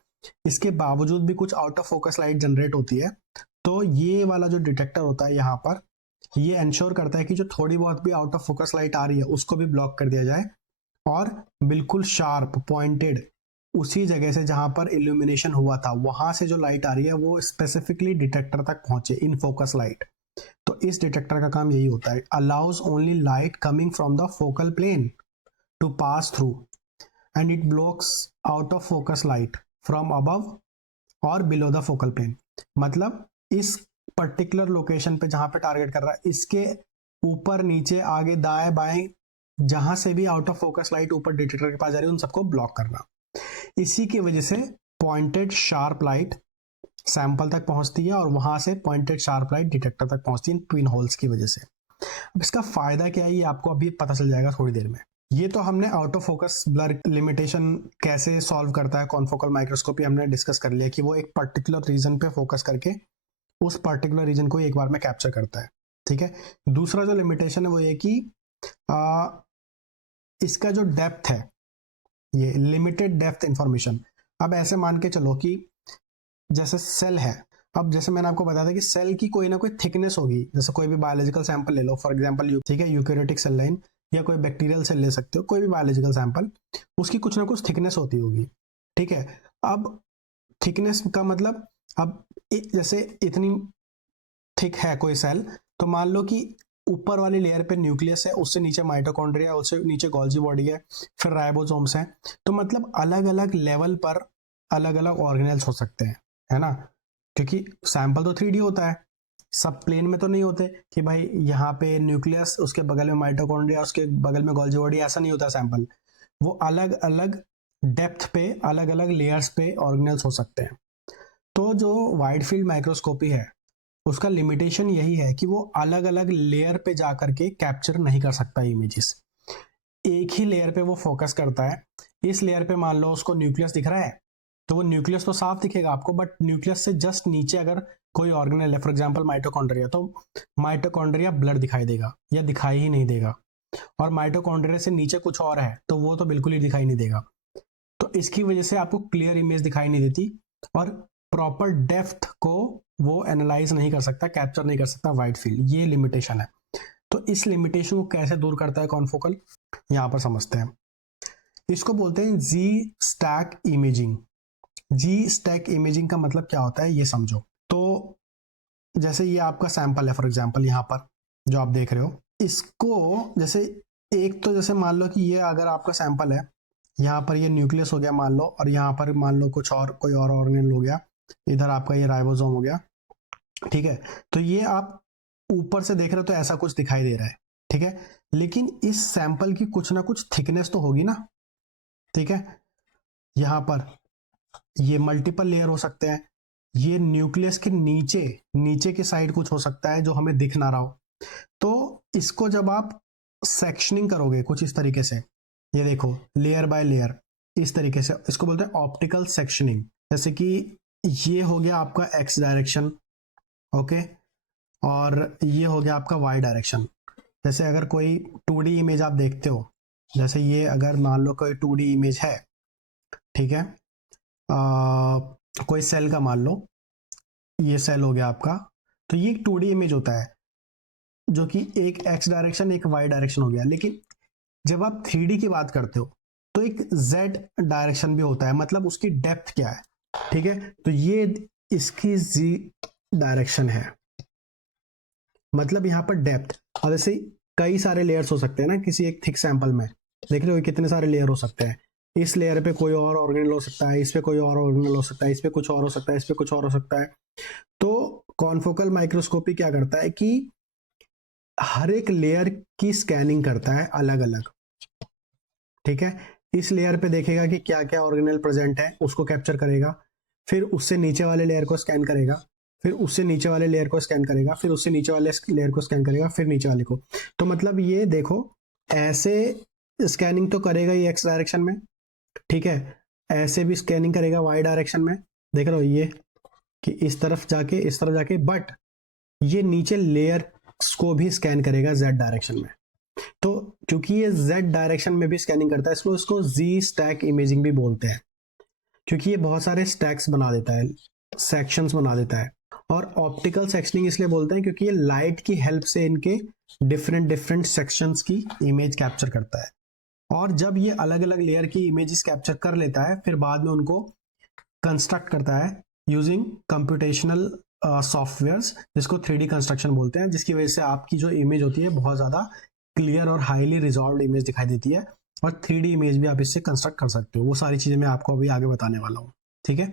इसके बावजूद भी कुछ out of focus light generate होती है, तो ये वाला जो डिटेक्टर होता है यहाँ पर, ये इंश्योर करता है कि जो थोड़ी बहुत भी आउट ऑफ फोकस लाइट आ रही है उसको भी ब्लॉक कर दिया जाए, और बिल्कुल शार्प पॉइंटेड उसी जगह से जहां पर इल्यूमिनेशन हुआ था वहां से जो लाइट आ रही है वो स्पेसिफिकली डिटेक्टर तक पहुंचे, इन फोकस लाइट। तो इस डिटेक्टर का काम यही होता है, allows only light coming from the focal plane to pass through and it blocks out of focus light from above और बिलो द फोकल प्लेन। मतलब इस पर्टिकुलर लोकेशन पे जहां पे टारगेट कर रहा है, इसके ऊपर नीचे आगे दाएं बाएं जहां से भी आउट ऑफ फोकस लाइट ऊपर डिटेक्टर के पास जा रही है उन सबको ब्लॉक करना। इसी की वजह से पॉइंटेड शार्प लाइट सैंपल तक पहुंचती है और वहां से पॉइंटेड शार्प लाइट डिटेक्टर तक पहुंचती है, इन ट्विन होल्स की वजह से। अब इसका फायदा क्या है ये आपको अभी पता चल जाएगा थोड़ी देर में। ये तो हमने out of focus blur limitation कैसे सॉल्व करता है कॉन्फोकल माइक्रोस्कोपी हमने डिस्कस कर लिया कि वो एक पर्टिकुलर रीजन पे फोकस करके उस पर्टिकुलर रीजन को एक बार में कैप्चर करता है। ठीक है, दूसरा जो लिमिटेशन है वो ये कि इसका जो डेप्थ है, ये लिमिटेड डेप्थ इंफॉर्मेशन। अब ऐसे मान के चलो कि जैसे सेल है, अब जैसे मैंने आपको बताया था कि सेल की कोई ना कोई थिकनेस होगी, जैसे कोई भी बायोलॉजिकल सैंपल ले लो फॉर एग्जांपल, ठीक है, यूकैरियोटिक सेल लाइन या कोई बैक्टीरियल सेल ले सकते हो, कोई भी बायोलॉजिकल सैंपल, उसकी कुछ ना कुछ थिकनेस होती होगी। ठीक है, अब थिकनेस का मतलब, अब जैसे इतनी थिक है कोई सेल, तो मान लो कि ऊपर वाली लेयर पे न्यूक्लियस है, उससे नीचे माइटोकॉन्ड्रिया, उससे नीचे गोल्जी बॉडी है, फिर राइबोसोम्स हैं। तो मतलब अलग अलग लेवल पर अलग अलग ऑर्गेनेल्स हो सकते हैं, है ना, क्योंकि सैंपल तो 3D होता है, सब प्लेन में तो नहीं होते कि भाई यहाँ पे न्यूक्लियस, उसके बगल में माइटोकॉन्ड्रिया, उसके बगल में गोल्जी बॉडी, ऐसा नहीं होता सैंपल। वो अलग अलग डेप्थ पे अलग अलग लेयर्स पे ऑर्गेनेल्स हो सकते हैं। तो जो वाइड फील्ड माइक्रोस्कोपी है उसका लिमिटेशन यही है कि वो अलग अलग लेयर पे जाकर के कैप्चर नहीं कर सकता इमेजेस, एक ही लेयर पे वो फोकस करता है। इस लेयर पे मान लो उसको न्यूक्लियस दिख रहा है, तो वो न्यूक्लियस तो साफ दिखेगा आपको, बट न्यूक्लियस से जस्ट नीचे अगर कोई ऑर्गेनेल है, फॉर एग्जांपल माइटोकॉन्ड्रिया, तो माइटोकॉन्ड्रिया ब्लर दिखाई देगा या दिखाई ही नहीं देगा, और माइटोकॉन्ड्रिया से नीचे कुछ और है तो वो तो बिल्कुल ही दिखाई नहीं देगा। तो इसकी वजह से आपको क्लियर इमेज दिखाई नहीं देती और प्रॉपर डेप्थ को वो एनालाइज नहीं कर सकता, कैप्चर नहीं कर सकता वाइड फील्ड, ये लिमिटेशन है। तो इस लिमिटेशन को कैसे दूर करता है कॉन्फोकल, यहां पर समझते हैं। इसको बोलते हैं जी स्टैक इमेजिंग। जी स्टैक इमेजिंग का मतलब क्या होता है ये समझो। तो जैसे ये आपका सैंपल है, फॉर एग्जांपल यहाँ पर जो आप देख रहे हो, इसको जैसे एक तो जैसे मान लो कि ये अगर आपका सैंपल है, यहाँ पर ये न्यूक्लियस हो गया मान लो, और यहाँ पर मान लो कुछ और कोई और ऑर्गेनेल हो गया, इधर आपका ये राइबोसोम हो गया। ठीक है, तो ये आप ऊपर से देख रहे हो तो ऐसा कुछ दिखाई दे रहा है। ठीक है, लेकिन इस सैंपल की कुछ ना कुछ थिकनेस तो होगी ना। ठीक है, यहां पर ये मल्टीपल लेयर हो सकते हैं, ये न्यूक्लियस के नीचे नीचे की साइड कुछ हो सकता है जो हमें दिख ना रहा हो। तो इसको जब आप सेक्शनिंग करोगे कुछ इस तरीके से, ये देखो लेयर बाय लेयर, इस तरीके से, इसको बोलते हैं ऑप्टिकल सेक्शनिंग। जैसे कि ये हो गया आपका एक्स डायरेक्शन, ओके, और ये हो गया आपका वाई डायरेक्शन। जैसे अगर कोई 2D इमेज आप देखते हो, जैसे ये अगर मान लो कोई 2D इमेज है, ठीक है, कोई सेल का मान लो, ये सेल हो गया आपका, तो ये एक 2D इमेज होता है जो कि एक एक्स डायरेक्शन एक वाई डायरेक्शन हो गया। लेकिन जब आप 3D की बात करते हो तो एक जेड डायरेक्शन भी होता है, मतलब उसकी डेप्थ क्या है। ठीक है, तो ये इसकी जी डायरेक्शन है, मतलब यहाँ पर डेप्थ। और ऐसे कई सारे लेयर्स हो सकते हैं ना किसी एक थिक सैंपल में, देख रहे हो कितने सारे लेयर हो सकते हैं। इस लेयर पे कोई और ऑर्गेनेल हो सकता है, इस पे कोई और ऑर्गेनेल हो सकता है, इस पे कुछ और हो सकता है, इस पे कुछ और हो सकता है। तो कॉन्फोकल माइक्रोस्कोपी क्या करता है कि हर एक लेयर की स्कैनिंग करता है अलग अलग। ठीक है, इस लेयर पे देखेगा कि क्या क्या ऑर्गेनेल प्रेजेंट है, उसको कैप्चर करेगा, फिर उससे नीचे वाले लेयर को स्कैन करेगा, फिर उससे नीचे वाले लेयर को स्कैन करेगा, फिर उससे नीचे वाले लेयर को स्कैन करेगा, फिर नीचे वाले को। तो मतलब ये देखो ऐसे स्कैनिंग तो करेगा ही एक्स डायरेक्शन में, ठीक है, ऐसे भी स्कैनिंग करेगा वाई डायरेक्शन में, देख रहे हो ये कि इस तरफ जाके इस तरफ जाके, बट ये नीचे लेयर को भी स्कैन करेगा जेड डायरेक्शन में। तो क्योंकि ये जेड डायरेक्शन में भी स्कैनिंग करता है, इसको जी स्टैक इमेजिंग भी बोलते हैं। क्योंकि ये बहुत सारे स्टैक्स बना देता है, सेक्शंस बना देता है। और ऑप्टिकल सेक्शनिंग इसलिए बोलते हैं क्योंकि ये लाइट की हेल्प से इनके डिफरेंट डिफरेंट सेक्शंस की इमेज कैप्चर करता है। और जब ये अलग अलग लेयर की इमेजेस कैप्चर कर लेता है, फिर बाद में उनको कंस्ट्रक्ट करता है यूजिंग कंप्यूटेशनल सॉफ्टवेयर्स, जिसको 3D कंस्ट्रक्शन बोलते हैं, जिसकी वजह से आपकी जो इमेज होती है बहुत ज़्यादा क्लियर और हाईली रिजॉल्व इमेज दिखाई देती है। और 3D इमेज भी आप इससे कंस्ट्रक्ट कर सकते हो। वो सारी चीज़ें मैं आपको अभी आगे बताने वाला हूँ, ठीक है।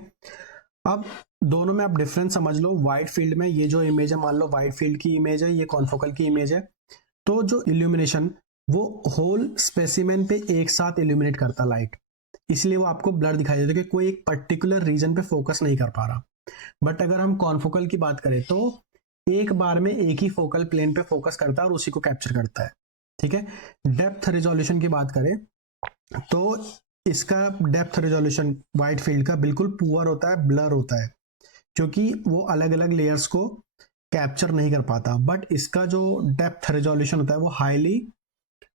अब दोनों में आप डिफरेंस समझ लो। वाइड फील्ड में ये जो इमेज है, मान लो वाइड फील्ड की इमेज है, ये कॉन्फोकल की इमेज है, तो जो इल्यूमिनेशन वो होल स्पेसिमेन पे एक साथ इल्यूमिनेट करता लाइट, इसलिए वो आपको ब्लर दिखाई देता है कि कोई एक पर्टिकुलर रीजन पे फोकस नहीं कर पा रहा। बट अगर हम कॉन्फोकल की बात करें तो एक बार में एक ही फोकल प्लेन पे फोकस करता है और उसी को कैप्चर करता है, ठीक है। डेप्थ रेजोल्यूशन की बात करें तो इसका डेप्थ रेजोल्यूशन वाइड फील्ड का बिल्कुल पुअर होता है, ब्लर होता है, क्योंकि वो अलग अलग लेयर्स को कैप्चर नहीं कर पाता। बट इसका जो डेप्थ रेजोल्यूशन होता है वो हाईली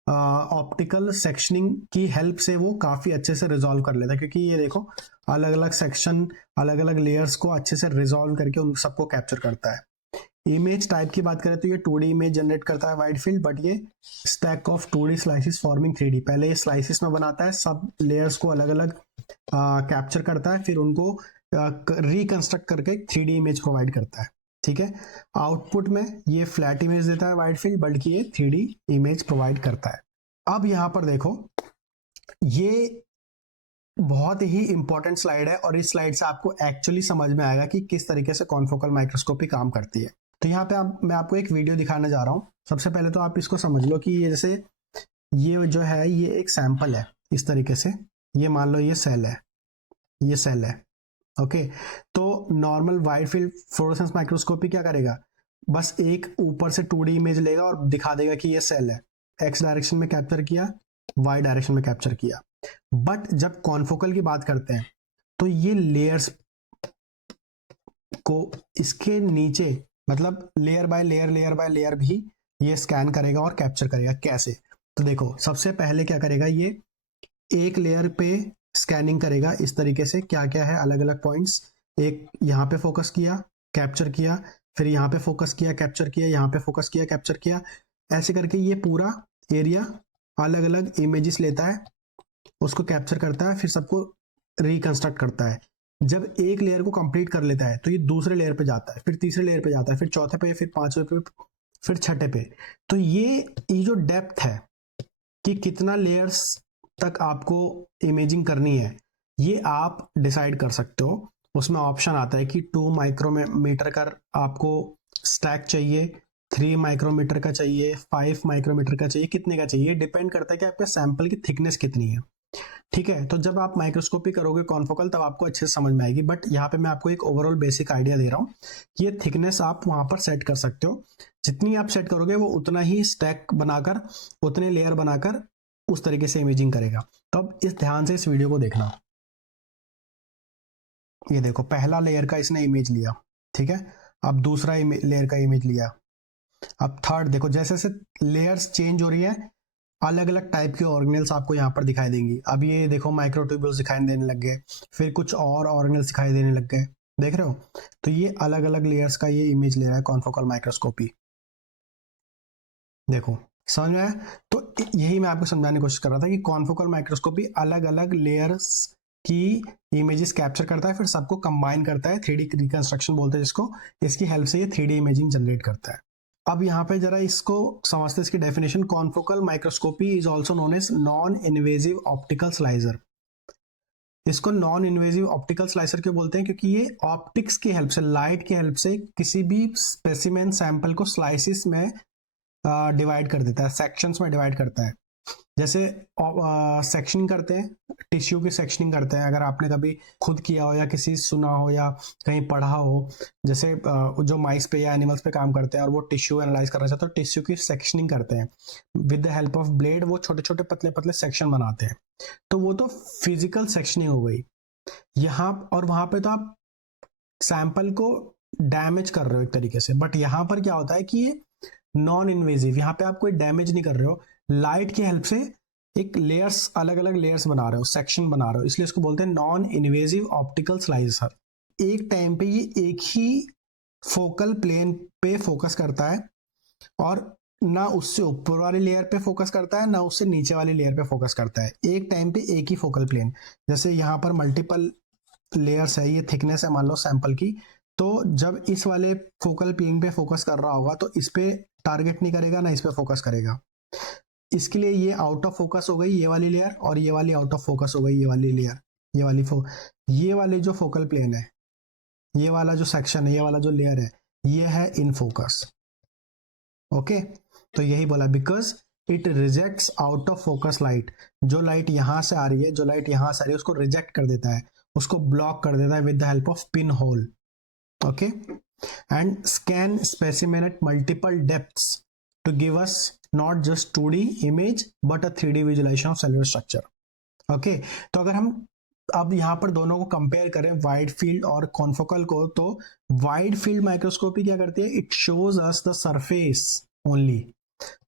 ऑप्टिकल सेक्शनिंग की हेल्प से वो काफी अच्छे से रिजॉल्व कर लेता है, क्योंकि ये देखो अलग अलग सेक्शन, अलग अलग लेयर्स को अच्छे से रिजॉल्व करके उन सबको कैप्चर करता है। इमेज टाइप की बात करें तो ये 2D इमेज जनरेट करता है वाइड फील्ड, बट ये stack of 2D slices forming 3D, पहले ये स्लाइसिस में बनाता है, सब लेयर्स को अलग अलग कैप्चर करता है, फिर उनको रिकंस्ट्रक्ट करके 3D इमेज प्रोवाइड करता है, ठीक है। आउटपुट में ये फ्लैट इमेज देता है वाइड फील्ड, बल्कि ये 3D इमेज प्रोवाइड करता है। अब यहां पर देखो, ये बहुत ही इंपॉर्टेंट स्लाइड है और इस स्लाइड से आपको एक्चुअली समझ में आएगा कि किस तरीके से कॉन्फोकल माइक्रोस्कोपी काम करती है। तो यहाँ पे मैं आपको एक वीडियो दिखाने जा रहा हूँ। सबसे पहले तो आप इसको समझ लो कि ये जैसे ये जो है ये एक सैंपल है, इस तरीके से ये मान लो ये सेल है, ये सेल है, ओके। तो normal wide field fluorescence microscopy क्या करेगा, बस एक ऊपर से 2D इमेज लेगा और दिखा देगा कि ये सेल है, एक्स डायरेक्शन में कैप्चर किया, वाई डायरेक्शन में कैप्चर किया। बट जब कॉन्फोकल की बात करते हैं तो ये लेयर्स को इसके नीचे, मतलब लेयर बाय लेयर भी ये स्कैन करेगा और कैप्चर करेगा। कैसे, तो देखो सबसे पहले क्या करेगा, ये एक लेयर पे स्कैनिंग करेगा इस तरीके से, क्या क्या है अलग अलग पॉइंट्स, एक यहाँ पे फोकस किया कैप्चर किया, फिर यहाँ पे फोकस किया कैप्चर किया, यहाँ पे फोकस किया कैप्चर किया, ऐसे करके ये पूरा एरिया अलग अलग इमेजेस लेता है, उसको कैप्चर करता है, फिर सबको रिकंस्ट्रक्ट करता है। जब एक लेयर को कंप्लीट कर लेता है तो ये दूसरे लेयर पे जाता है, फिर तीसरे लेयर पे जाता है, फिर चौथे पे, फिर पांचवें पे, फिर छठे पे। तो ये जो डेप्थ है कि कितना लेयर्स तक आपको इमेजिंग करनी है, ये आप डिसाइड कर सकते हो। उसमें ऑप्शन आता है कि 2 माइक्रोमीटर का आपको स्टैक चाहिए, 3 माइक्रोमीटर का चाहिए, 5 माइक्रोमीटर का चाहिए, कितने का चाहिए, डिपेंड करता है कि आपके सैंपल की थिकनेस कितनी है, ठीक है। तो जब आप माइक्रोस्कोपी करोगे कॉन्फोकल तब आपको अच्छे से समझ में आएगी। बट यहाँ पे मैं आपको एक ओवरऑल बेसिक आइडिया दे रहा हूँ कि ये थिकनेस आप वहां पर सेट कर सकते हो। जितनी आप सेट करोगे वो उतना ही स्टैक बनाकर, उतने लेयर बनाकर उस तरीके से इमेजिंग करेगा। तो अब इस ध्यान से इस वीडियो को देखना। ये देखो पहला लेयर का इसने इमेज लिया, ठीक है। अब दूसरा लेयर का इमेज लिया, अब थर्ड। देखो जैसे जैसे लेयर्स चेंज हो रही है, अलग अलग टाइप के ऑर्गेनेल्स आपको यहाँ पर दिखाई देंगी। अब ये देखो माइक्रोट्यूब्यूल्स दिखाई देने लग गए, फिर कुछ और ऑर्गेनेल्स दिखाई देने लग गए, देख रहे हो। तो ये अलग अलग लेयर्स का ये इमेज ले रहा है कॉन्फोकल माइक्रोस्कोपी। देखो समझ में आया। तो यही मैं आपको समझाने की कोशिश कर रहा था कि कॉन्फोकल माइक्रोस्कोपी अलग अलग लेयर्स की इमेजेस कैप्चर करता है, फिर सबको कंबाइन करता है, 3D रिकंस्ट्रक्शन बोलते हैं जिसको। इसकी हेल्प से ये 3D इमेजिंग जनरेट करता है। अब यहाँ पे जरा इसको समझते हैं, इसकी definition. Confocal microscopy is also known as non invasive optical slicer. इसको नॉन इन्वेजिव ऑप्टिकल स्लाइसर क्यों बोलते हैं, क्योंकि ये ऑप्टिक्स की हेल्प से, लाइट की हेल्प से किसी भी स्पेसिमेन सैंपल को स्लाइसिस में डिवाइड कर देता है, सेक्शंस में डिवाइड करता है। जैसे सेक्शनिंग करते हैं, टिश्यू की सेक्शनिंग करते हैं, अगर आपने कभी खुद किया हो या किसी सुना हो या कहीं पढ़ा हो, जैसे जो माइस पे या एनिमल्स पे काम करते हैं और वो टिश्यू एनालाइज करना चाहते हैं तो टिश्यू की सेक्शनिंग करते हैं with the help of blade, वो छोटे छोटे पतले पतले सेक्शन बनाते हैं। तो वो तो फिजिकल सेक्शनिंग हो गई यहाँ, और वहां पे तो आप सैंपल को डैमेज कर रहे हो एक तरीके से। बट यहाँ पर क्या होता है कि ये नॉन इन्वेजिव, यहाँ पे आप कोई डैमेज नहीं कर रहे हो, लाइट की हेल्प से एक लेयर्स, अलग अलग लेयर्स बना रहे हो, सेक्शन बना रहे हो, इसलिए इसको बोलते हैं नॉन इन्वेजिव ऑप्टिकल स्लाइसर। एक टाइम पे ये एक ही फोकल प्लेन पे फोकस करता है और ना उससे ऊपर वाली लेयर पे फोकस करता है ना उससे नीचे वाली लेयर पे फोकस करता है, एक टाइम पे एक ही फोकल प्लेन। जैसे यहाँ पर मल्टीपल लेयर्स है, ये थिकनेस है मान लो सैंपल की, तो जब इस वाले फोकल प्लेन पे फोकस कर रहा होगा तो इस पे टारगेट नहीं करेगा ना इस पे फोकस करेगा। इसके लिए ये आउट ऑफ फोकस हो गई ये वाली लेयर, और ये वाली आउट ऑफ फोकस हो गई ये वाली लेयर। ये वाली जो फोकल प्लेन है, ये वाला जो सेक्शन है, ये वाला जो लेयर है, ये है इन फोकस। ओके, तो यही बोला because it rejects out of focus light. जो लाइट यहां से आ रही है, जो लाइट यहां से आ रही है, उसको रिजेक्ट कर देता है, उसको ब्लॉक कर देता है with the help of pin hole. Okay, and scan specimen at multiple depths to give us not just 2D image but a 3D visualization of cellular structure. Okay, तो अगर हम अब यहाँ पर दोनों को कंपेयर करें, वाइड फील्ड और कॉन्फोकल को, तो वाइड फील्ड माइक्रोस्कोपी क्या करती है, it shows us the surface only,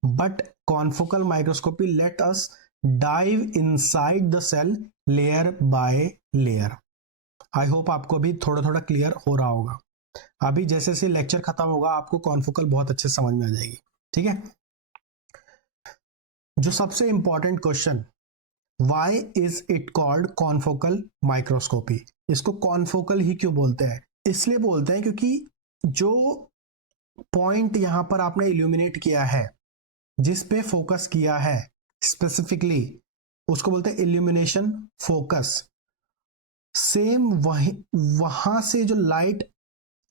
but confocal microscopy let us dive inside the cell layer by layer. I hope आपको अभी थोड़ा थोड़ा क्लियर हो रहा होगा। अभी जैसे जैसे लेक्चर खत्म होगा आपको कॉन्फोकल बहुत अच्छे समझ में आ जाएगी। ठीक है, जो सबसे important question, why is it called confocal microscopy? इसको कॉन्फोकल ही क्यों बोलते हैं? इसलिए बोलते हैं क्योंकि जो पॉइंट यहां पर आपने इल्यूमिनेट किया है, जिस पे फोकस किया है स्पेसिफिकली, उसको बोलते हैं इल्यूमिनेशन फोकस। सेम वहां से जो लाइट,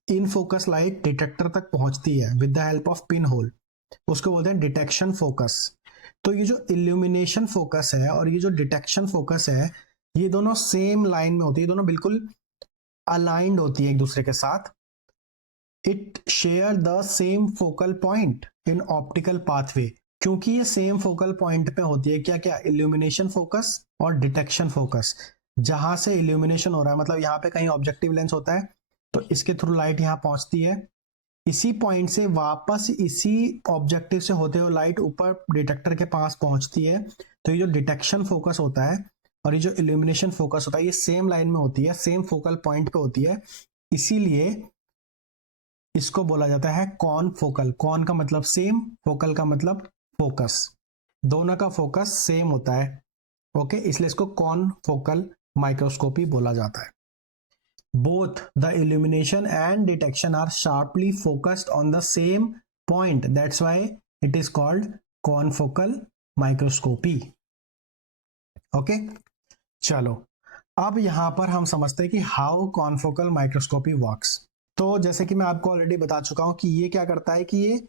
इन फोकस लाइट डिटेक्टर तक पहुंचती है with the help of pin whole, उसको बोलते हैं डिटेक्शन फोकस। तो ये जो इल्यूमिनेशन फोकस है और ये जो डिटेक्शन फोकस है, ये दोनों सेम लाइन में होती है, दोनों बिल्कुल अलाइंड होती है एक दूसरे के साथ। It share the same focal point in optical pathway, क्योंकि ये सेम फोकल पॉइंट पे होती है क्या क्या, इल्यूमिनेशन फोकस और डिटेक्शन फोकस। जहां से इल्यूमिनेशन हो रहा है, मतलब यहाँ पे कहीं ऑब्जेक्टिव लेंस होता है तो इसके थ्रू लाइट यहाँ पहुंचती है, इसी पॉइंट से वापस इसी ऑब्जेक्टिव से होते हुए लाइट ऊपर डिटेक्टर के पास पहुंचती है। तो ये जो डिटेक्शन फोकस होता है और ये जो इल्यूमिनेशन फोकस होता है, ये सेम लाइन में होती है, सेम फोकल पॉइंट पे होती है, इसीलिए इसको बोला जाता है कॉन फोकल। कॉन का मतलब सेम, फोकल का मतलब फोकस, दोनों का फोकस सेम होता है। ओके, इसलिए इसको कॉन फोकल माइक्रोस्कोपी बोला जाता है। Both the illumination and detection are sharply focused on the same point. That's why it is called confocal microscopy. Okay? चलो, अब यहां पर हम समझते हैं कि हाउ कॉन्फोकल माइक्रोस्कोपी वर्क्स। तो जैसे कि मैं आपको ऑलरेडी बता चुका हूं कि ये क्या करता है कि ये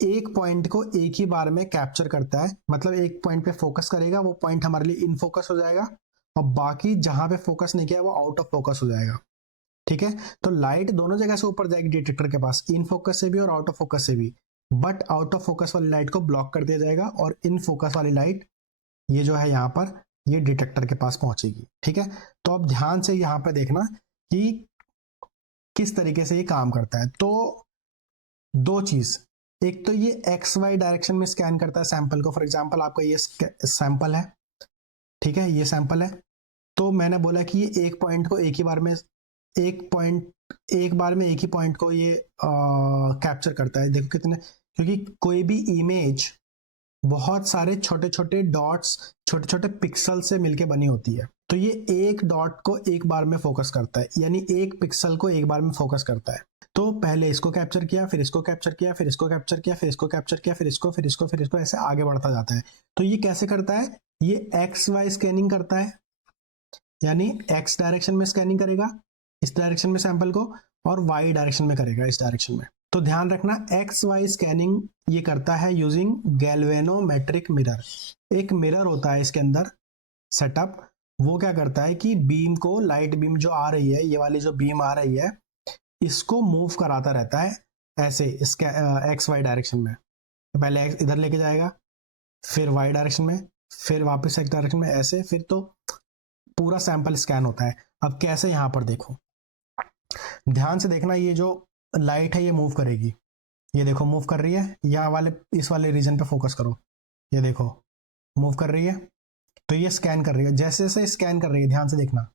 एक पॉइंट को एक ही बार में कैप्चर करता है, मतलब एक पॉइंट पे फोकस करेगा, वो पॉइंट हमारे लिए इन फोकस हो जाएगा, और बाकी जहां पे फोकस नहीं किया वो आउट ऑफ फोकस हो जाएगा। ठीक है, तो लाइट दोनों जगह से ऊपर जाएगी डिटेक्टर के पास, इन फोकस से भी और आउट ऑफ फोकस से भी, बट आउट ऑफ फोकस वाली लाइट को ब्लॉक कर दिया जाएगा और इन फोकस वाली लाइट ये जो है यहाँ पर, ये डिटेक्टर के पास पहुंचेगी। ठीक है, तो अब ध्यान से यहाँ पे देखना कि किस तरीके से ये काम करता है। तो दो चीज, एक तो ये एक्स वाई डायरेक्शन में स्कैन करता है सैंपल को। फॉर एग्जाम्पल आपका ये सैंपल है, ठीक है, ये सैंपल है, तो मैंने बोला कि ये एक पॉइंट को एक ही बार में, एक बार में एक ही पॉइंट को ये कैप्चर करता है। देखो कितने, क्योंकि कोई भी इमेज बहुत सारे छोटे छोटे डॉट्स, छोटे छोटे पिक्सल से मिलके बनी होती है, तो ये एक डॉट को एक बार में फोकस करता है, यानी एक पिक्सल को एक बार में फोकस करता है। तो पहले इसको कैप्चर किया, फिर इसको कैप्चर किया, फिर इसको कैप्चर किया, फिर इसको कैप्चर किया, फिर इसको, फिर इसको, फिर इसको, ऐसे आगे बढ़ता जाता है। तो ये कैसे करता है, ये एक्स वाई स्कैनिंग करता है, यानी एक्स डायरेक्शन में स्कैनिंग करेगा इस डायरेक्शन में सैंपल को, और वाई डायरेक्शन में करेगा इस डायरेक्शन में। तो ध्यान रखना, एक्स वाई स्कैनिंग ये करता है यूजिंग गैल्वेनोमेट्रिक मिरर। एक मिरर होता है इसके अंदर सेटअप, वो क्या करता है कि बीम को, लाइट बीम जो आ रही है, ये वाली जो बीम आ रही है, इसको मूव कराता रहता है ऐसे इसके एक्स वाई डायरेक्शन में। पहले एक्स इधर लेके जाएगा, फिर वाई डायरेक्शन में, फिर वापस एक्स डायरेक्शन में, ऐसे, फिर तो पूरा सैंपल स्कैन होता है। अब कैसे, यहां पर देखो, ध्यान से देखना, ये जो लाइट है ये मूव करेगी, ये देखो मूव कर रही है, यहाँ वाले इस वाले रीजन पे फोकस करो, ये देखो मूव कर रही है। तो ये स्कैन कर रही है, जैसे जैसे स्कैन कर रही है, ध्यान से देखना,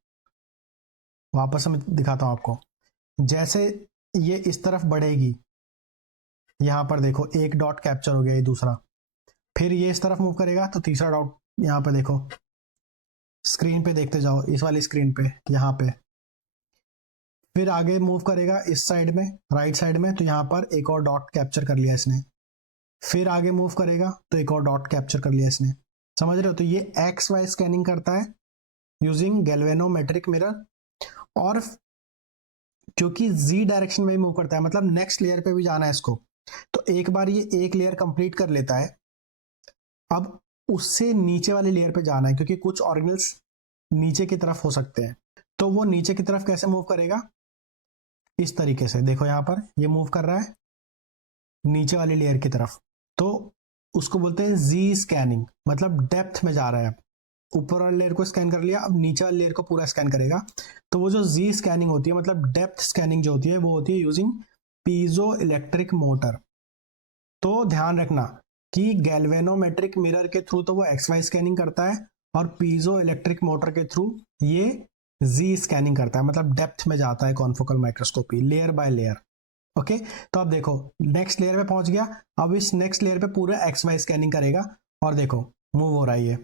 वापस मैं दिखाता हूं आपको। जैसे ये इस तरफ बढ़ेगी, यहां पर देखो एक डॉट कैप्चर हो गया, ये दूसरा, फिर ये इस तरफ मूव करेगा तो तीसरा डॉट, यहां पे देखो, स्क्रीन पे देखते जाओ, इस वाली स्क्रीन पे, यहां पे, फिर आगे मूव करेगा इस साइड में, राइट साइड में, तो यहां पर एक और डॉट कैप्चर कर लिया इसने, फिर आगे मूव करेगा तो एक और डॉट कैप्चर कर लिया इसने। समझ रहे हो? तो ये एक्स वाई स्कैनिंग करता है यूजिंग गैल्वेनोमेट्रिक मिरर, और क्योंकि जी डायरेक्शन में मूव करता है, मतलब नेक्स्ट लेयर पे भी जाना है इसको, तो एक बार ये एक लेयर कंप्लीट कर लेता है, अब उससे नीचे वाली लेयर पे जाना है, क्योंकि कुछ ऑर्गेनल्स नीचे की तरफ हो सकते हैं, तो वो नीचे की तरफ कैसे मूव करेगा, इस तरीके से, देखो यहां पर ये मूव कर रहा है नीचे वाली लेयर की तरफ, तो उसको बोलते हैं जी स्कैनिंग, मतलब डेप्थ में जा रहा है। ऊपर वाली लेयर को स्कैन कर लिया, अब नीचे वाली लेयर को पूरा स्कैन करेगा, तो वो जो जी स्कैनिंग होती है, मतलब डेप्थ स्कैनिंग जो होती है, वो होती है यूजिंग पीजो इलेक्ट्रिक मोटर। तो ध्यान रखना कि गैल्वेनोमेट्रिक मिरर के थ्रू तो वो एक्स वाई स्कैनिंग करता है, और पीजो इलेक्ट्रिक मोटर के थ्रू ये जी स्कैनिंग करता है, मतलब डेप्थ में जाता है confocal microscopy, layer by layer. Okay, तो अब देखो नेक्स्ट लेयर पे पहुंच गया, अब इस नेक्स्ट लेयर पे पूरा एक्स वाई स्कैनिंग करेगा, और देखो मूव हो रहा है ये,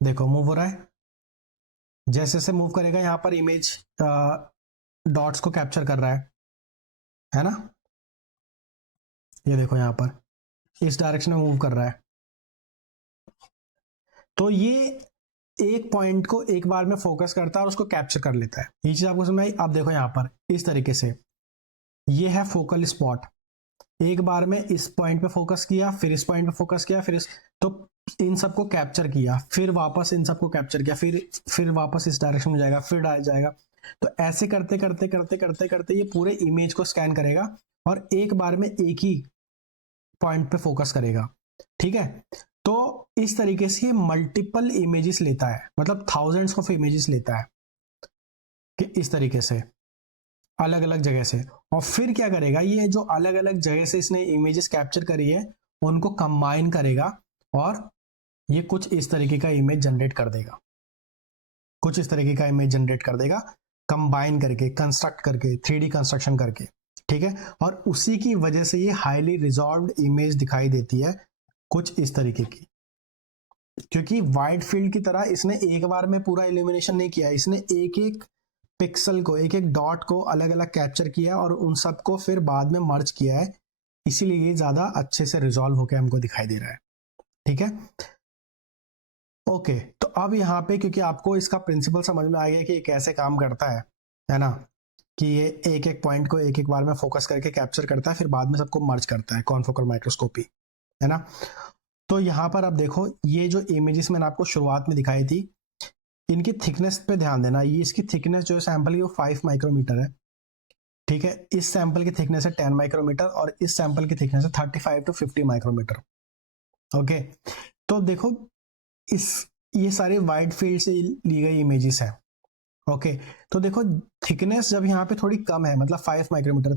देखो मूव हो रहा है, जैसे जैसे मूव करेगा यहां पर इमेज डॉट्स को कैप्चर कर रहा है ना, ये देखो यहां पर इस डायरेक्शन में मूव कर रहा है, तो ये एक पॉइंट को एक बार में फोकस करता है और उसको कैप्चर कर लेता है। ये चीज आपको समझ आई? आप देखो यहां पर इस तरीके से, ये है फोकल स्पॉट, एक बार में इस पॉइंट पे फोकस किया, फिर इस पॉइंट पे फोकस किया, फिर इस, तो इन सबको कैप्चर किया, फिर वापस इन सबको कैप्चर किया, फिर वापस इस डायरेक्शन में जाएगा, फिर जाएगा, तो ऐसे करते करते करते करते करते ये पूरे इमेज को स्कैन करेगा, और एक बार में एक ही पॉइंट पे फोकस करेगा। ठीक है, तो इस तरीके से ये मल्टीपल इमेजेस लेता है, मतलब थाउजेंड्स ऑफ इमेजेस लेता है, कि इस तरीके से अलग अलग जगह से, और फिर क्या करेगा, ये जो अलग अलग जगह से इसने इमेजेस कैप्चर करी है उनको कंबाइन करेगा, और ये कुछ इस तरीके का इमेज जनरेट कर देगा, कुछ इस तरीके का इमेज जनरेट कर देगा, कंबाइन करके, कंस्ट्रक्ट करके, 3D कंस्ट्रक्शन करके। ठीक है, और उसी की वजह से ये हाईली रिजॉल्व्ड इमेज दिखाई देती है, कुछ इस तरीके की, क्योंकि वाइड फील्ड की तरह इसने एक बार में पूरा इल्यूमिनेशन नहीं किया, इसने एक एक पिक्सल को, एक एक डॉट को अलग अलग कैप्चर किया, और उन सबको फिर बाद में मर्ज किया है, इसीलिए ये ज्यादा अच्छे से रिजॉल्व होकर हमको दिखाई दे रहा है। ठीक है, ओके, तो अब यहाँ पे क्योंकि आपको इसका प्रिंसिपल समझ में आ गया कि ये कैसे काम करता है ना, कि ये एक एक पॉइंट को एक एक बार में फोकस करके कैप्चर करता है, फिर बाद में सबको मर्ज करता है, कॉन्फोकल माइक्रोस्कोपी, है ना। तो यहाँ पर अब देखो, ये जो इमेजेस मैंने आपको शुरुआत में दिखाई थी, इनकी थिकनेस पे ध्यान देना, ये इसकी थिकनेस जो सैंपल की वो 5 माइक्रोमीटर है। ठीक है, इस सैंपल की थिकनेस है 10 माइक्रोमीटर, और इस सैंपल की थिकनेस है 35 टू 50 माइक्रोमीटर। ओके, तो देखो इस, ये सारी वाइड फील्ड से ली गई इमेजेस है। ओके, तो देखो थिकनेस जब यहाँ पे थोड़ी कम है, मतलब 5 माइक्रोमीटर,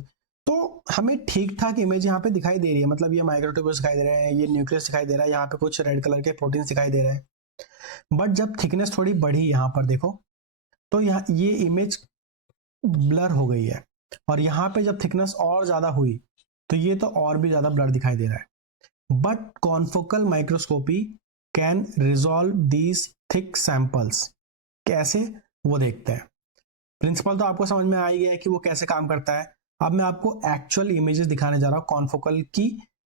तो हमें ठीक ठाक इमेज यहाँ पे दिखाई दे रही है, मतलब ये माइक्रोट्यूब्यूल्स दिखाई दे रहे हैं, ये न्यूक्लियस दिखाई दे रहा है, यहाँ पे कुछ रेड कलर के प्रोटीन्स दिखाई दे रहे हैं। बट जब थिकनेस थोड़ी बढ़ी यहाँ पर देखो, तो यहाँ ये इमेज ब्लर हो गई है, और यहाँ पे जब थिकनेस और ज्यादा हुई तो ये तो और भी ज्यादा ब्लर दिखाई दे रहा है। But confocal microscopy can resolve these thick samples. कैसे, वो देखते हैं। प्रिंसिपल तो आपको समझ में आ ही गया है कि वो कैसे काम करता है। अब मैं आपको एक्चुअल इमेजेस दिखाने जा रहा हूँ कॉन्फोकल की,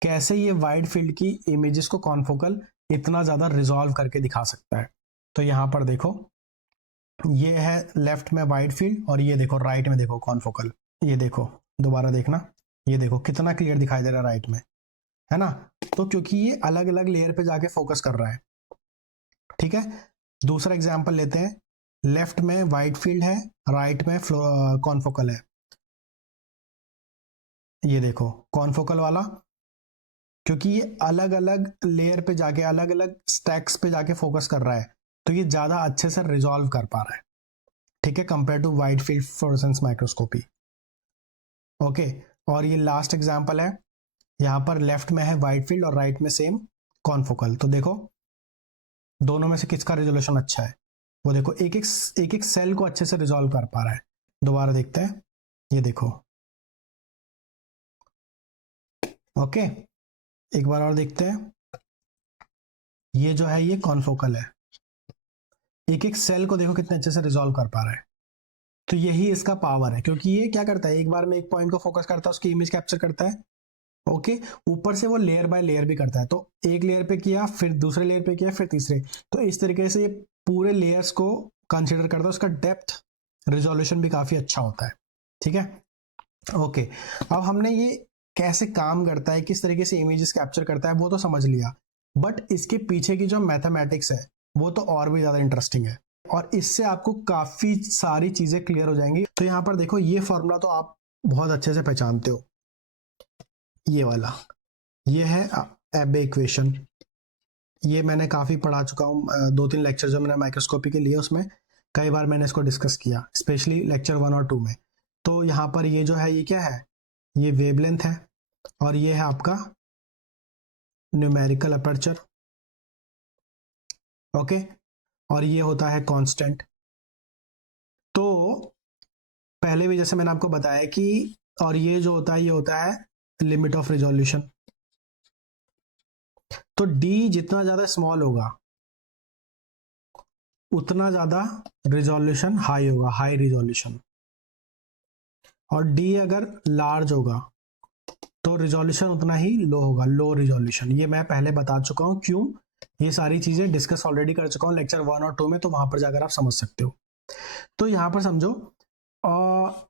कैसे ये वाइड फील्ड की इमेजेस को कॉन्फोकल इतना ज्यादा रिजॉल्व करके दिखा सकता है। तो यहां पर देखो, ये है लेफ्ट में वाइड फील्ड, और ये देखो राइट में देखो कॉन्फोकल, ये देखो दोबारा देखना, ये देखो कितना क्लियर दिखाई दे रहा है राइट में, है ना। तो क्योंकि ये अलग अलग लेयर पे जाके फोकस कर रहा है। ठीक है, दूसरा एग्जांपल लेते हैं, लेफ्ट में वाइड फील्ड है, राइट में कॉन्फोकल है। ये देखो कॉन्फोकल वाला, क्योंकि ये अलग अलग लेयर पे जाके, अलग अलग स्टैक्स पे जाके फोकस कर रहा है, तो ये ज्यादा अच्छे से रिजॉल्व कर पा रहा है। ठीक है, compare to wide field fluorescence microscopy. Okay, और ये लास्ट एग्जांपल है, यहां पर लेफ्ट में है वाइड फील्ड और राइट में सेम कॉन्फोकल। तो देखो दोनों में से किसका रिजोल्यूशन अच्छा है। वो देखो एक एक सेल को अच्छे से रिजॉल्व कर पा रहा है। दोबारा देखते हैं, ये देखो, ओके, एक बार और देखते हैं, ये जो है ये कॉन्फोकल है, एक एक सेल को देखो कितने अच्छे से रिजॉल्व कर पा रहा है। तो यही इसका पावर है, क्योंकि ये क्या करता है, एक बार में एक पॉइंट को फोकस करता है, उसकी इमेज कैप्चर करता है, ओके, ऊपर से वो लेयर बाय लेयर भी करता है। तो एक लेयर पे किया, फिर दूसरे लेयर पे किया, फिर तीसरे, तो इस तरीके से ये पूरे लेयर्स को कंसिडर करता है। उसका डेप्थ रिजोल्यूशन भी काफी अच्छा होता है, ठीक है, ओके। अब हमने ये कैसे काम करता है, किस तरीके से इमेजेस कैप्चर करता है, वो तो समझ लिया, बट इसके पीछे की जो मैथमेटिक्स है वो तो और भी ज्यादा इंटरेस्टिंग है, और इससे आपको काफी सारी चीजें क्लियर हो जाएंगी। तो यहाँ पर देखो, ये फॉर्मूला तो आप बहुत अच्छे से पहचानते हो, ये वाला, ये है एबे इक्वेशन। ये मैंने काफी पढ़ा चुका हूँ, 2-3 लेक्चर जो मैंने माइक्रोस्कोपी के लिए, उसमें कई बार मैंने इसको डिस्कस किया, स्पेशली लेक्चर 1 और 2 में। तो यहाँ पर ये जो है, ये क्या है, ये वेवलेंथ है, और ये है आपका न्यूमेरिकल अपर्चर, ओके, और ये होता है कांस्टेंट। तो पहले भी जैसे मैंने आपको बताया कि, और ये जो होता है, ये होता है लिमिट ऑफ रिजोल्यूशन। तो डी जितना ज्यादा स्मॉल होगा उतना ज्यादा रिजोल्यूशन हाई होगा, हाई रिजोल्यूशन, और डी अगर लार्ज होगा तो रिजोल्यूशन उतना ही लो होगा, लो रिजोल्यूशन। ये मैं पहले बता चुका हूं, क्यों, ये सारी चीजें डिस्कस ऑलरेडी कर चुका हूं लेक्चर 1 और 2 में, तो वहां पर जाकर आप समझ सकते हो। तो यहां पर समझो,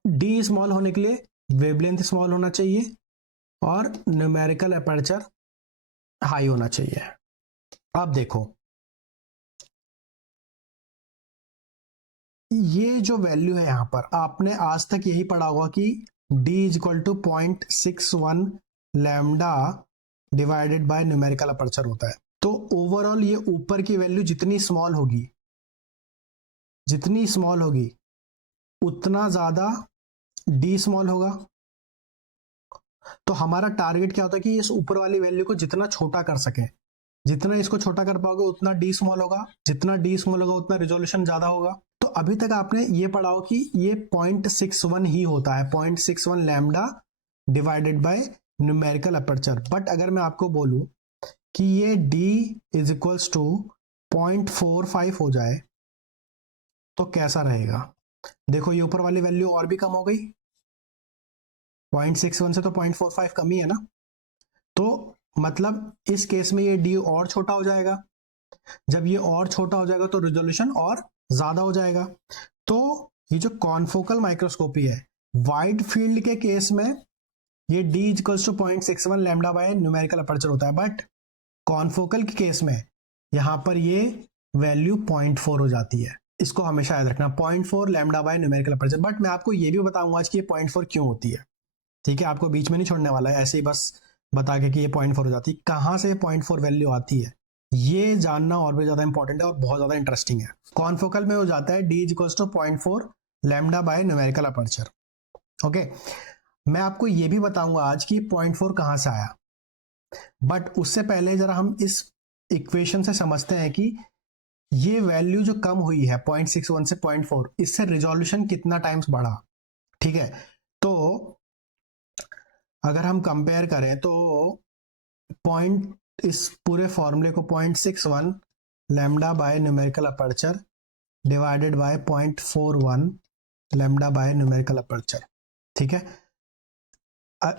डी स्मॉल होने के लिए वेवलेंथ स्मॉल होना चाहिए और न्यूमेरिकल अपर्चर हाई होना चाहिए। अब देखो, ये जो वैल्यू है यहां पर, आपने आज तक यही पढ़ा होगा कि d is equal to 0.61 lambda divided by numerical aperture होता है। तो ओवरऑल ये ऊपर की वैल्यू जितनी स्मॉल होगी, जितनी स्मॉल होगी उतना ज्यादा d स्मॉल होगा। तो हमारा टारगेट क्या होता है कि इस ऊपर वाली वैल्यू को जितना छोटा कर सके, जितना इसको छोटा कर पाओगे उतना d स्मॉल होगा, जितना d स्मॉल होगा उतना रिजोल्यूशन ज्यादा होगा। तो अभी तक आपने ये पढ़ा हो कि ये 0.61 ही होता है, 0.61 lambda divided by numerical aperture. But अगर मैं आपको बोलूं कि ये d इज इक्वल्स टू 0.45 हो जाए तो कैसा रहेगा। देखो, ये ऊपर वाली वैल्यू और भी कम हो गई, 0.61 से तो 0.45 कम ही है ना। तो मतलब इस केस में ये d और छोटा हो जाएगा। जब ये और छोटा हो जाएगा तो रिजोल्यूशन और ज्यादा हो जाएगा। तो ये जो कॉन्फोकल माइक्रोस्कोपी है, वाइड फील्ड के केस में ये d equals to 0.61 lambda by numerical aperture होता है, बट कॉन्फोकल के केस में यहां पर ये वैल्यू 0.4 हो जाती है। इसको हमेशा याद रखना, 0.4 lambda by numerical aperture. But मैं आपको ये भी बताऊंगा आज कि ये 0.4 क्यों होती है, ठीक है, आपको बीच में नहीं छोड़ने वाला है, ऐसे ही बस बता के कि ये 0.4 हो जाती है। कहां से 0.4 वैल्यू आती है ये जानना और भी ज्यादा इंपॉर्टेंट है और बहुत ज्यादा इंटरेस्टिंग है। कॉन्फोकल में हो जाता है d equals to 0.4 lambda by numerical aperture, okay. मैं आपको ये भी बताऊंगा आज कि 0.4 कहां से आया, बट उससे पहले जरा हम इस इक्वेशन से समझते हैं कि ये वैल्यू जो कम हुई है 0.61 से 0.4, इससे रिजोल्यूशन कितना टाइम्स बढ़ा, ठीक है। तो अगर हम कंपेयर करें तो पॉइंट, इस पूरे फॉर्मूले को 0.61 lambda by numerical aperture divided by 0.41 lambda by numerical aperture, ठीक है।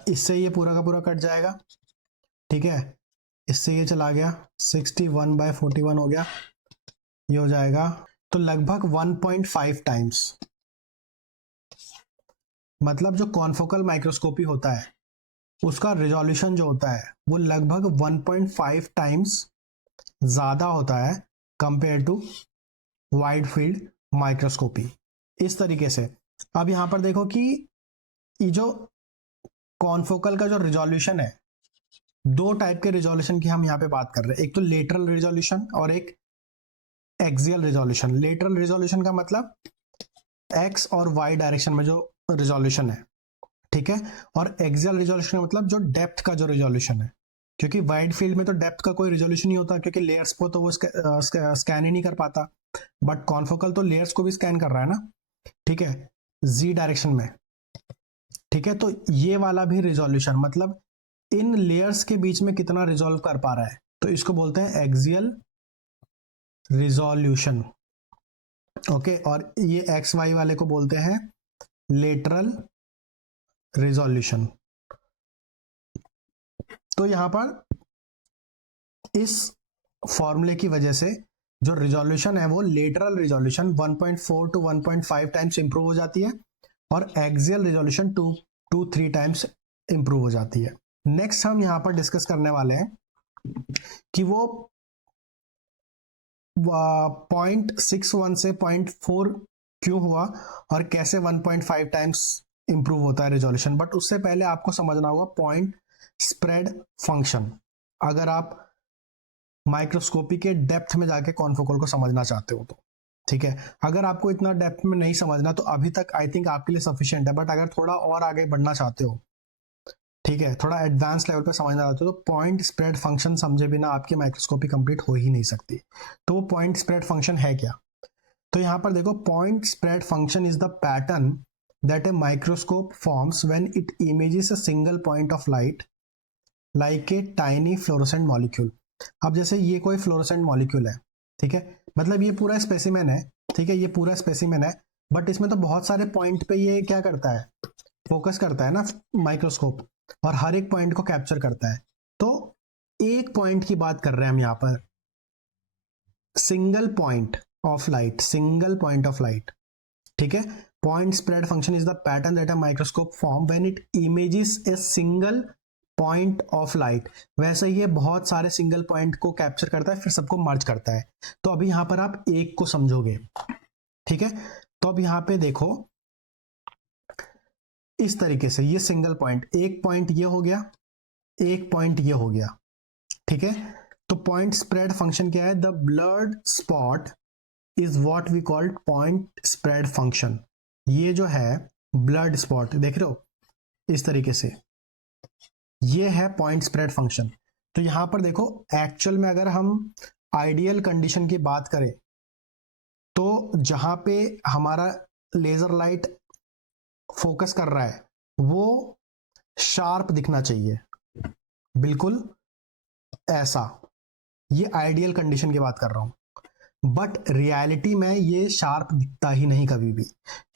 इससे ये पूरा का पूरा कट जाएगा, ठीक है, इससे ये चला गया, 61/41 हो गया, ये हो जाएगा। तो लगभग 1.5 टाइम्स, मतलब जो कॉन्फोकल माइक्रोस्कोपी होता है उसका रिजोल्यूशन जो होता है वो लगभग 1.5 टाइम्स ज्यादा होता है compare to wide field microscopy, इस तरीके से। अब यहां पर देखो कि ये जो कॉन्फोकल का जो रिजोल्यूशन है, दो टाइप के रिजोल्यूशन की हम यहाँ पे बात कर रहे हैं, एक तो लेटरल रिजोल्यूशन और एक एक्सियल रिजोल्यूशन। लेटरल रिजोल्यूशन का मतलब एक्स और वाई डायरेक्शन में जो रिजोल्यूशन है, ठीक है, और एक्सियल रिजोल्यूशन का मतलब जो डेप्थ का जो रिजोल्यूशन है, क्योंकि वाइड फील्ड में तो डेप्थ का कोई रिजोल्यूशन नहीं होता, क्योंकि लेयर्स को तो वो स्कैन ही नहीं कर पाता, बट कॉन्फोकल तो लेयर्स को भी स्कैन कर रहा है ना, ठीक है, जी डायरेक्शन में, ठीक है। तो ये वाला भी रिजोल्यूशन, मतलब इन लेयर्स के बीच में कितना रिजोल्व कर पा रहा है, तो इसको बोलते हैं एक्सियल रिजोल्यूशन, ओके। और ये एक्स वाई वाले को बोलते हैं लेटरल रिजोल्यूशन। तो यहां पर इस फॉर्मूले की वजह से जो रिजोल्यूशन है वो lateral resolution 1.4 to 1.5 times improve हो जाती है, और axial resolution 2 to 3 times improve हो जाती है। नेक्स्ट हम यहां पर डिस्कस करने वाले हैं कि वो 0.61 से 0.4 क्यों हुआ और कैसे 1.5 टाइम्स इंप्रूव होता है रिजोल्यूशन। बट उससे पहले आपको समझना होगा पॉइंट स्प्रेड फंक्शन, अगर आप माइक्रोस्कोपी के डेप्थ में जाके कॉन्फोकल को समझना चाहते हो तो, ठीक है। अगर आपको इतना डेप्थ में नहीं समझना तो अभी तक आई थिंक आपके लिए सफिशिएंट है, बट अगर थोड़ा और आगे बढ़ना चाहते हो, ठीक है, थोड़ा एडवांस लेवल पे समझना चाहते हो, तो पॉइंट स्प्रेड फंक्शन समझे बिना आपकी माइक्रोस्कोपी कंप्लीट हो ही नहीं सकती। तो वो पॉइंट स्प्रेड फंक्शन है क्या, तो यहां पर देखो, point spread function is the pattern that a microscope forms when it images a single point of light like a tiny fluorescent molecule. अब जैसे ये कोई फ्लोरोसेंट मॉलिक्यूल है, ठीक है, मतलब ये पूरा स्पेसिमेन है, ठीक है, ये पूरा स्पेसिमेन है, बट इसमें तो बहुत सारे पॉइंट पे ये क्या करता है, फोकस करता है ना माइक्रोस्कोप, और हर एक पॉइंट को कैप्चर करता है। तो एक पॉइंट की बात कर रहे हैं हम यहां पर, single point of light, single point of light, ठीक है। Point spread function is the pattern that a microscope form when it images a single point of light. वैसे ये बहुत सारे सिंगल पॉइंट को कैप्चर करता है, फिर सबको मर्ज करता है। तो अभी यहां पर आप एक को समझोगे, ठीक है। तो अब यहां पे देखो, इस तरीके से ये सिंगल पॉइंट, एक पॉइंट ये हो गया, एक पॉइंट ये हो गया, ठीक है। तो पॉइंट स्प्रेड फंक्शन क्या है, the blood spot is what we called point spread function. ये जो है ब्लड स्पॉट, देख रहे हो इस तरीके से, ये है पॉइंट स्प्रेड फंक्शन। तो यहां पर देखो, एक्चुअल में अगर हम आइडियल कंडीशन की बात करें, तो जहां पे हमारा लेजर लाइट फोकस कर रहा है वो शार्प दिखना चाहिए, बिल्कुल ऐसा, ये आइडियल कंडीशन की बात कर रहा हूं। बट रियलिटी में ये शार्प दिखता ही नहीं कभी भी,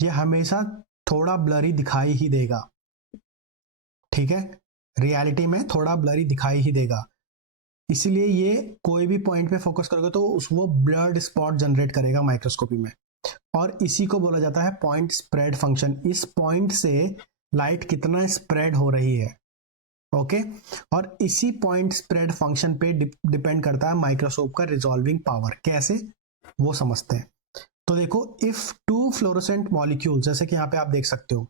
ये हमेशा थोड़ा ब्लरी दिखाई ही देगा, ठीक है, रियलिटी में थोड़ा ब्लरी दिखाई ही देगा। इसीलिए ये कोई भी पॉइंट पे फोकस करोगे तो वो ब्लड स्पॉट जनरेट करेगा माइक्रोस्कोपी में, और इसी को बोला जाता है पॉइंट स्प्रेड फंक्शन। इस पॉइंट से लाइट कितना स्प्रेड हो रही है, ओके। और इसी पॉइंट स्प्रेड फंक्शन पे डिपेंड करता है माइक्रोस्कोप का रिजॉल्विंग पावर। कैसे, वो समझते हैं। तो देखो, इफ टू फ्लोरोसेंट मॉलिक्यूल, जैसे कि यहां पे आप देख सकते हो,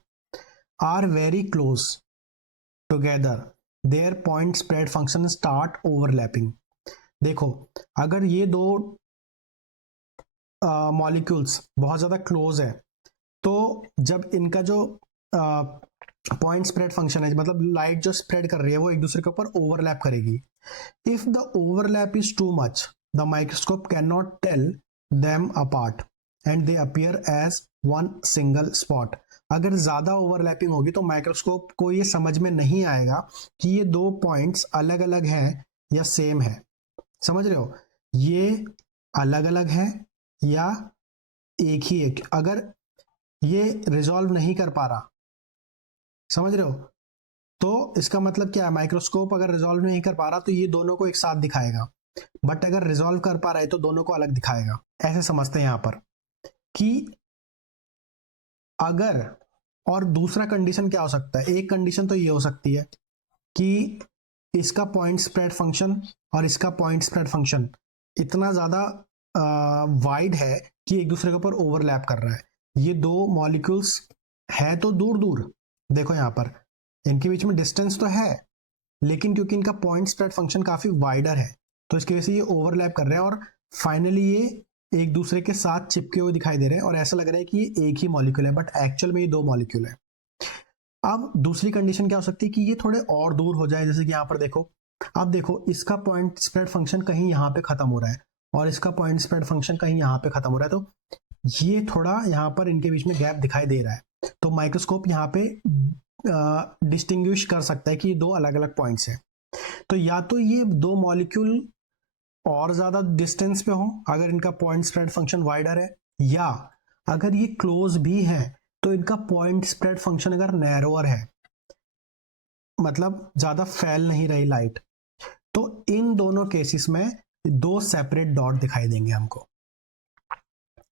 are very close together, their point spread function start overlapping. देखो, अगर ये दो मॉलिक्यूल्स बहुत ज्यादा क्लोज है, तो जब इनका जो पॉइंट स्प्रेड फंक्शन है, मतलब लाइट जो स्प्रेड कर रही है वो एक दूसरे के ऊपर ओवरलैप करेगी। If the overlap is too much, the microscope can not tell them apart and they appear as one single spot. अगर ज्यादा ओवरलैपिंग होगी तो माइक्रोस्कोप को ये समझ में नहीं आएगा कि ये दो पॉइंट्स अलग अलग हैं या सेम है। समझ रहे हो, ये अलग अलग है या एक ही एक। अगर ये रिजॉल्व नहीं कर पा रहा, समझ रहे हो, तो इसका मतलब क्या है, माइक्रोस्कोप अगर रिजॉल्व नहीं कर पा रहा तो ये दोनों को एक साथ दिखाएगा, बट अगर रिजॉल्व कर पा रहा है तो दोनों को अलग दिखाएगा। ऐसे समझते हैं यहां पर कि अगर, और दूसरा कंडीशन क्या हो सकता है, एक कंडीशन तो ये हो सकती है कि इसका पॉइंट स्प्रेड फंक्शन और इसका पॉइंट स्प्रेड फंक्शन इतना ज्यादा वाइड है कि एक दूसरे के ऊपर ओवरलैप कर रहा है। ये दो मॉलिक्यूल्स है तो दूर दूर, देखो यहां पर इनके बीच में डिस्टेंस तो है, लेकिन क्योंकि इनका पॉइंट स्प्रेड फंक्शन काफी वाइडर है तो इसकी वजह से ये ओवरलैप कर रहे हैं, और फाइनली ये एक दूसरे के साथ चिपके हुए दिखाई दे रहे हैं, और ऐसा लग रहा है कि ये एक ही मॉलिक्यूल है, बट एक्चुअल में ये दो मॉलिक्यूल है। अब दूसरी कंडीशन क्या हो सकती है कि ये थोड़े और दूर हो जाए, जैसे कि यहां पर देखो अब देखो इसका पॉइंट स्प्रेड फंक्शन कहीं यहाँ पे खत्म हो रहा है और इसका पॉइंट स्प्रेड फंक्शन कहीं यहाँ पे खत्म हो रहा है, तो ये थोड़ा यहाँ पर इनके बीच में गैप दिखाई दे रहा है। तो माइक्रोस्कोप यहाँ पे डिस्टिंग्विश कर सकता है कि ये दो अलग अलग पॉइंट्स हैं। तो या तो ये दो मॉलिक्यूल और ज्यादा डिस्टेंस पे हो अगर इनका पॉइंट स्प्रेड फंक्शन वाइडर है, या अगर ये क्लोज भी है तो इनका पॉइंट स्प्रेड फंक्शन अगर नैरोअर है, मतलब ज्यादा फैल नहीं रही लाइट, तो इन दोनों केसेस में दो सेपरेट डॉट दिखाई देंगे हमको।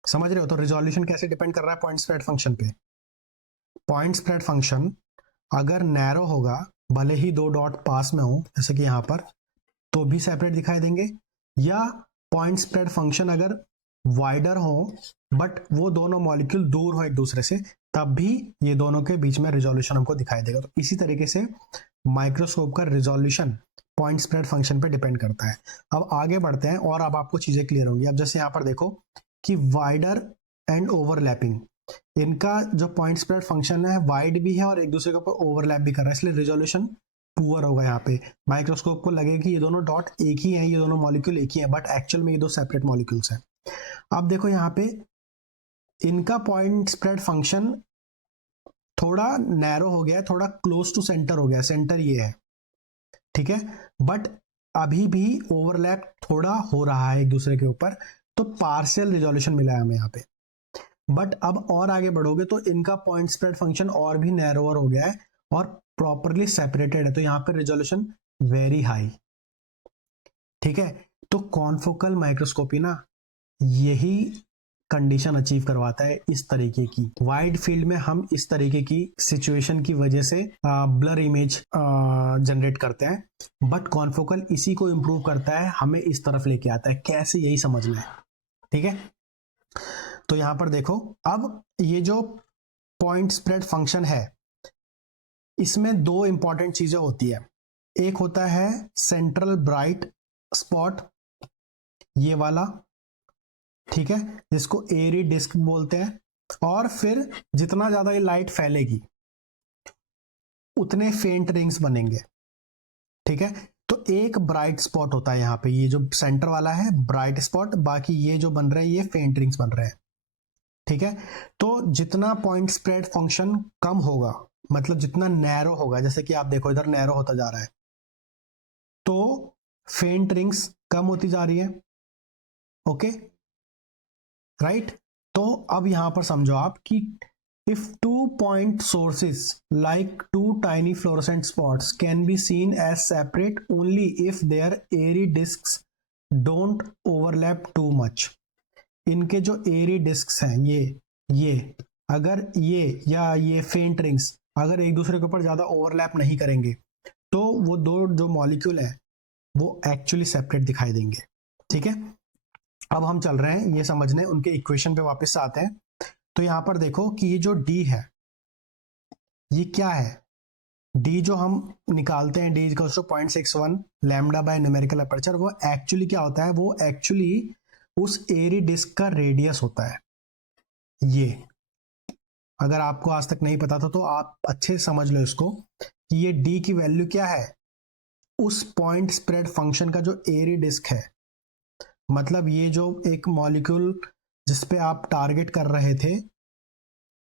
समझ रहे हो? तो रिजोल्यूशन कैसे डिपेंड कर रहा है पॉइंट स्प्रेड फंक्शन पे। पॉइंट स्प्रेड फंक्शन अगर नैरो होगा, भले ही दो डॉट पास में हो जैसे कि यहां पर, तो भी सेपरेट दिखाई देंगे, या पॉइंट स्प्रेड फंक्शन अगर वाइडर हो बट वो दोनों मॉलिक्यूल दूर हो एक दूसरे से, तब भी ये दोनों के बीच में रिजोल्यूशन हमको दिखाई देगा। तो इसी तरीके से माइक्रोस्कोप का रिजोल्यूशन पॉइंट स्प्रेड फंक्शन पे डिपेंड करता है। अब आगे बढ़ते हैं और अब आपको चीजें क्लियर होंगी। अब जैसे यहाँ पर देखो कि वाइडर एंड ओवरलैपिंग, इनका जो पॉइंट स्प्रेड फंक्शन है वाइड भी है और एक दूसरे के ऊपर ओवरलैप भी कर रहा है, इसलिए रिजोल्यूशन पुअर होगा। यहाँ पे माइक्रोस्कोप को लगेगा कि ये दोनों डॉट एक ही हैं, ये दोनों मॉलिक्यूल एक ही हैं, बट एक्चुअल में ये दो सेपरेट मॉलिक्यूल्स हैं। अब देखो यहाँ पे इनका पॉइंट स्प्रेड फंक्शन थोड़ा नैरो हो गया है, थोड़ा क्लोज टू सेंटर हो गया, सेंटर ये है, ठीक है, बट अभी भी ओवरलैप थोड़ा हो रहा है एक दूसरे के ऊपर, तो पार्शियल रिजोल्यूशन मिला है हमें यहाँ पे। बट अब और आगे बढ़ोगे तो इनका पॉइंट स्प्रेड फंक्शन और भी नैरोअर हो गया है और प्रॉपरली सेपरेटेड है, तो यहाँ पे रिजोल्यूशन वेरी हाई, ठीक है। तो कॉन्फोकल माइक्रोस्कोपी ना यही कंडीशन अचीव करवाता है, इस तरीके की वाइड फील्ड में हम इस तरीके की सिचुएशन की वजह से ब्लर इमेज जनरेट करते हैं, बट कॉन्फोकल इसी को इंप्रूव करता है, हमें इस तरफ लेके आता है। कैसे, यही समझना है, ठीक है। तो यहां पर देखो, अब ये जो पॉइंट स्प्रेड फंक्शन है इसमें दो इंपॉर्टेंट चीजें होती है। एक होता है सेंट्रल ब्राइट स्पॉट, ये वाला, ठीक है, जिसको एरी डिस्क बोलते हैं, और फिर जितना ज्यादा ये लाइट फैलेगी उतने फेंट रिंग्स बनेंगे, ठीक है। तो एक ब्राइट स्पॉट होता है यहाँ पे, ये जो सेंटर वाला है ब्राइट स्पॉट, बाकी ये जो बन रहे हैं ये फेंट रिंग्स बन रहे हैं, ठीक है। तो जितना पॉइंट स्प्रेड फंक्शन कम होगा, मतलब जितना नैरो होगा, जैसे कि आप देखो इधर नैरो होता जा रहा है, तो फेंट रिंग्स कम होती जा रही है, ओके, राइट। तो अब यहां पर समझो आप कि if 2 point sources like two tiny fluorescent spots can be seen as separate only if their airy discs don't overlap too much, इनके जो एरी डिस्क्स हैं ये अगर ये या ये फेंट रिंग्स अगर एक दूसरे के ऊपर ज्यादा ओवरलैप नहीं करेंगे, तो वो दो जो मॉलिक्यूल है वो एक्चुअली सेपरेट दिखाई देंगे, ठीक है। अब हम चल रहे हैं ये समझने, उनके इक्वेशन पे वापस से आते हैं। तो यहां पर देखो कि ये जो डी है ये क्या है, डी जो हम निकालते हैं, D equals to 0.61 lambda by numerical aperture, वो एक्चुअली क्या होता है, वो एक्चुअली उस एरी डिस्क का रेडियस होता है। ये अगर आपको आज तक नहीं पता था तो आप अच्छे से समझ लो इसको कि ये डी की वैल्यू क्या है, उस पॉइंट स्प्रेड फंक्शन का जो एरी डिस्क है, मतलब ये जो एक मॉलिक्यूल जिसपे आप टारगेट कर रहे थे,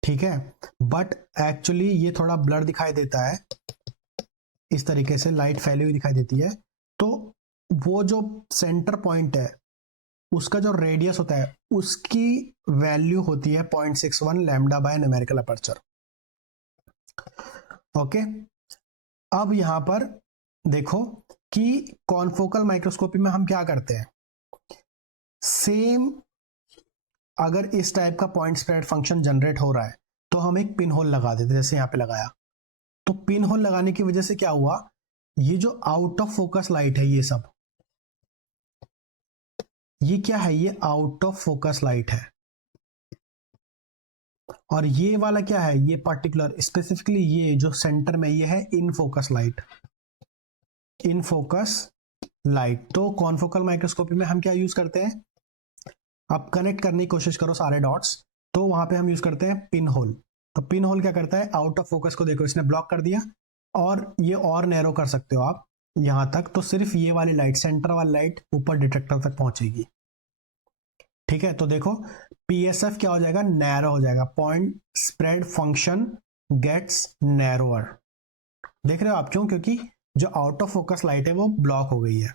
ठीक है, बट एक्चुअली ये थोड़ा ब्लर दिखाई देता है, इस तरीके से लाइट फैली हुई दिखाई देती है, तो वो जो सेंटर पॉइंट है उसका जो रेडियस होता है उसकी वैल्यू होती है 0.61 lambda by numerical aperture, okay. अब यहां पर देखो कि कॉन्फोकल माइक्रोस्कोपी में हम क्या करते हैं, सेम अगर इस टाइप का पॉइंट स्प्रेड फंक्शन जनरेट हो रहा है तो हम एक पिन होल लगा देते हैं, जैसे यहां पे लगाया। तो पिन होल लगाने की वजह से क्या हुआ, ये जो आउट ऑफ फोकस लाइट है, ये सब ये क्या है, ये आउट ऑफ फोकस लाइट है, और ये वाला क्या है, ये पर्टिकुलर स्पेसिफिकली ये जो सेंटर में ये है इन फोकस लाइट, इन फोकस लाइट। तो कॉन्फोकल माइक्रोस्कोपी में हम क्या यूज करते हैं, अब कनेक्ट करने की कोशिश करो सारे डॉट्स, तो वहां पे हम यूज करते हैं पिन होल। तो पिन होल क्या करता है, आउट ऑफ फोकस को देखो इसने ब्लॉक कर दिया, और ये और नैरो कर सकते हो आप, यहां तक, तो सिर्फ ये वाली लाइट, सेंटर वाली लाइट ऊपर डिटेक्टर तक पहुंचेगी। ठीक है, तो देखो पीएसएफ क्या हो जाएगा, नैरो हो जाएगा, point spread function gets narrower. देख रहे हो आप क्यों, क्योंकि जो आउट ऑफ फोकस लाइट है वो ब्लॉक हो गई है।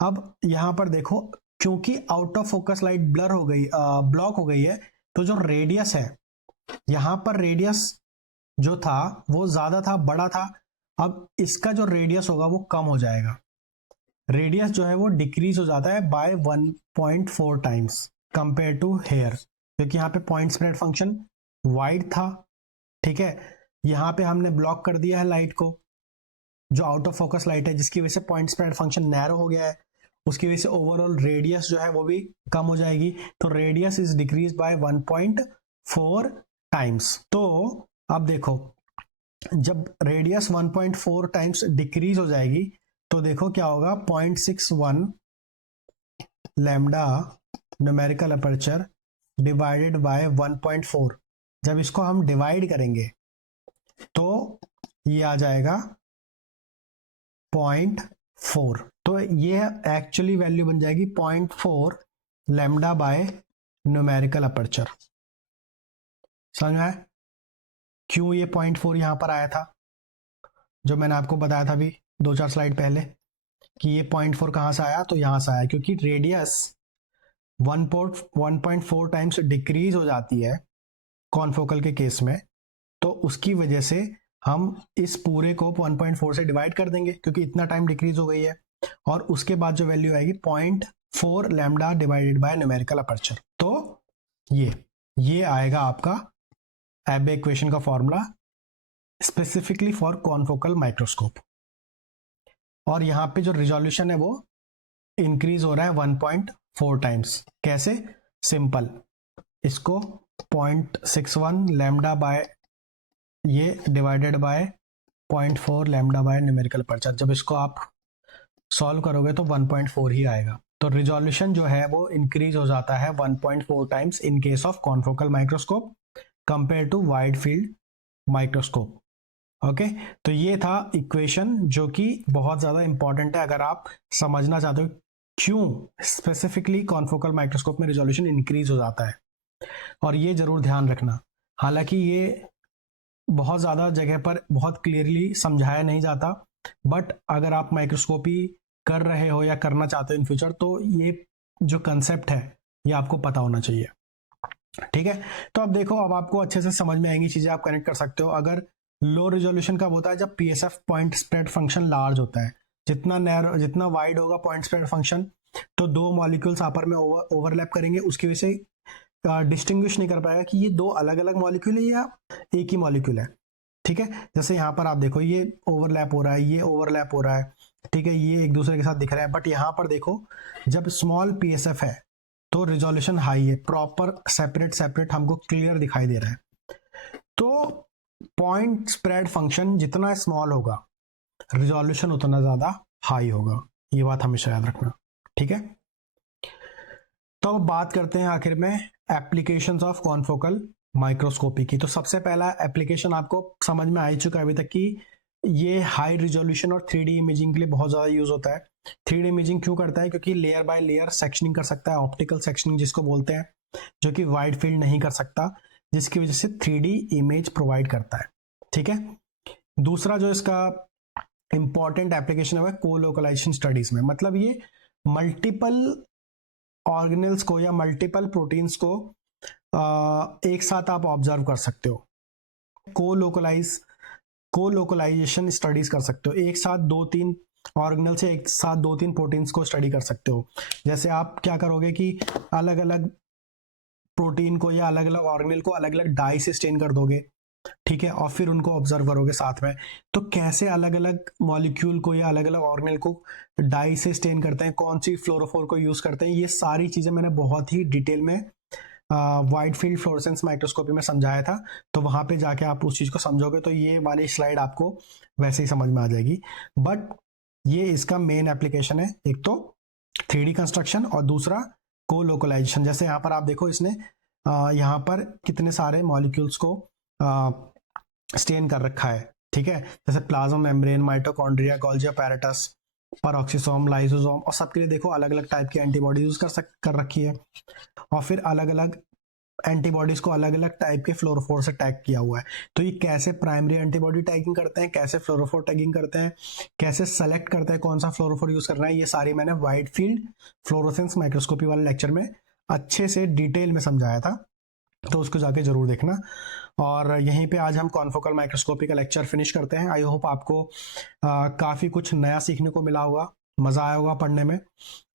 अब यहां पर देखो, क्योंकि out of focus light blur हो गई, ब्लॉक हो गई है, तो जो रेडियस है, यहां पर रेडियस जो था वो ज्यादा था, बड़ा था। अब इसका जो रेडियस होगा वो कम हो जाएगा, रेडियस जो है वो डिक्रीज हो जाता है by 1.4 times compare to here, क्योंकि यहाँ पे पॉइंट स्प्रेड फंक्शन वाइड था। ठीक है, यहाँ पे हमने ब्लॉक कर दिया है लाइट को, जो आउट ऑफ फोकस लाइट है, जिसकी वजह से पॉइंट स्प्रेड फंक्शन नैरो हो गया है, उसकी वजह से ओवरऑल रेडियस जो है वो भी कम हो जाएगी। तो radius is decrease by 1.4 times. तो अब देखो, जब रेडियस 1.4 टाइम्स डिक्रीज हो जाएगी तो देखो क्या होगा, 0.61 lambda numerical aperture divided by 1.4, जब इसको हम डिवाइड करेंगे तो ये आ जाएगा 0.4। तो ये एक्चुअली वैल्यू बन जाएगी 0.4 लैम्डा बाय न्यूमेरिकल अपर्चर। समझ में आया क्यों ये 0.4 यहां पर आया था, जो मैंने आपको बताया था अभी 2-4 स्लाइड पहले कि ये 0.4 कहां से आया, तो यहां से आया, क्योंकि रेडियस 1.4 टाइम्स डिक्रीज हो जाती है कॉन्फोकल के केस में, तो उसकी वजह से हम इस पूरे को 1.4 से डिवाइड कर देंगे, क्योंकि इतना टाइम डिक्रीज हो गई है, और उसके बाद जो वैल्यू आएगी 0.4 lambda divided by numerical aperture. तो ये आएगा आपका एबे इक्वेशन का formula specifically for confocal microscope. और यहां पे जो रिजोल्यूशन है वो इंक्रीज हो रहा है 1.4 टाइम्स। कैसे, सिंपल, इसको 0.61 लैम्डा बाय ये divided by 0.4 lambda by numerical aperture, जब इसको आप सॉल्व करोगे तो 1.4 ही आएगा। तो रिजोल्यूशन जो है वो इंक्रीज हो जाता है 1.4 times in case of confocal microscope compare to wide field microscope. Okay, तो ये था इक्वेशन जो कि बहुत ज्यादा इंपॉर्टेंट है अगर आप समझना चाहते हो क्यों स्पेसिफिकली कॉन्फोकल माइक्रोस्कोप में रिजोल्यूशन इंक्रीज हो जाता है, और ये जरूर ध्यान रखना। हालांकि ये बहुत ज्यादा जगह पर बहुत क्लियरली समझाया नहीं जाता, बट अगर आप माइक्रोस्कोपी कर रहे हो या करना चाहते हो इन फ्यूचर, तो ये जो कंसेप्ट है ये आपको पता होना चाहिए। ठीक है, तो अब देखो, अब आपको अच्छे से समझ में आएंगी चीजें, आप कनेक्ट कर सकते हो। अगर लो रिजोल्यूशन कब होता है, जब PSF point spread function large होता है, जितना नैरो जितना वाइड होगा पॉइंट स्प्रेड फंक्शन, तो दो मॉलिक्यूल्स आपस में ओवरलैप करेंगे, उसकी वजह से डिस्टिंग्विश नहीं कर पाएगा कि ये दो अलग अलग मॉलिक्यूल है या एक ही मॉलिक्यूल है। ठीक है, जैसे यहाँ पर आप देखो ये ओवरलैप हो रहा है, ये ओवरलैप हो रहा है, ठीक है, ये एक दूसरे के साथ दिख रहे हैं, बट यहाँ पर देखो जब स्मॉल पीएसएफ है तो रिजोल्यूशन हाई है, प्रॉपर सेपरेट सेपरेट हमको क्लियर दिखाई दे रहा है। तो पॉइंट स्प्रेड फंक्शन जितना स्मॉल होगा रिजोल्यूशन उतना ज्यादा हाई होगा, ये बात हमेशा याद रखना। ठीक है, तो अब बात करते हैं आखिर में एप्लीकेशंस ऑफ कॉन्फोकल माइक्रोस्कोपी की। तो सबसे पहला एप्लीकेशन आपको समझ में आ ही चुका है अभी तक कि ये हाई रिजोल्यूशन और 3D इमेजिंग के लिए बहुत ज्यादा यूज होता है। 3D इमेजिंग क्यों करता है, क्योंकि लेयर बाय लेयर सेक्शनिंग कर सकता है, ऑप्टिकल सेक्शनिंग जिसको बोलते हैं, जो कि वाइड फील्ड नहीं कर सकता, जिसकी वजह से 3D इमेज प्रोवाइड करता है। ठीक है, दूसरा जो इसका इंपॉर्टेंट एप्लीकेशन है को लोकलाइजेशन स्टडीज में, मतलब ये मल्टीपल ऑर्गेनेल्स को या मल्टीपल प्रोटीन्स को एक साथ आप ऑब्जर्व कर सकते हो, को लोकलाइजेशन स्टडीज कर सकते हो, एक साथ 2-3 ऑर्गेनल से एक साथ 2-3 प्रोटीन्स को स्टडी कर सकते हो। जैसे आप क्या करोगे कि अलग अलग प्रोटीन को या अलग अलग ऑर्गेनल को अलग अलग डाई से स्टेन कर दोगे, ठीक है, और फिर उनको ऑब्जर्व करोगे साथ में, तो कैसे अलग अलग मॉलिक्यूल को या अलग अलग ऑर्गेनल को डाई से स्टेन करते हैं, कौन सी फ्लोरोफोर को यूज करते हैं, ये सारी चीजें मैंने बहुत ही डिटेल में वाइड फील्ड फ्लोरेसेंस माइक्रोस्कोपी में समझाया था। तो वहां पे जाके आप उस चीज को समझोगे तो ये वाली स्लाइड आपको वैसे ही समझ में आ जाएगी। बट ये इसका मेन एप्लीकेशन है, एक तो 3D कंस्ट्रक्शन और दूसरा को लोकलाइजेशन। जैसे यहाँ पर आप देखो, इसने यहाँ पर कितने सारे मॉलिक्यूल्स को स्टेन कर रखा है, ठीक है, जैसे plasma membrane, mitochondria, Golgi apparatus, peroxisome, lysosome, और सबके लिए देखो अलग अलग टाइप की एंटीबॉडी यूज कर रखी है। और फिर अलग अलग एंटीबॉडीज को अलग अलग टाइप के फ्लोरोफोर से टैग किया हुआ है। तो ये कैसे प्राइमरी एंटीबॉडी टैगिंग करते हैं, कैसे फ्लोरोफोर टैगिंग करते हैं, कैसे सेलेक्ट करते हैं कौन सा फ्लोरोफोर यूज करना है, ये सारी मैंने वाइड फील्ड फ्लोरोसेंस माइक्रोस्कोपी वाले लेक्चर में अच्छे से डिटेल में समझाया था, तो उसको जाके जरूर देखना। और यहीं पे आज हम कॉन्फोकल माइक्रोस्कोपी का लेक्चर फिनिश करते हैं। आई होप आपको काफ़ी कुछ नया सीखने को मिला होगा, मज़ा आया होगा पढ़ने में।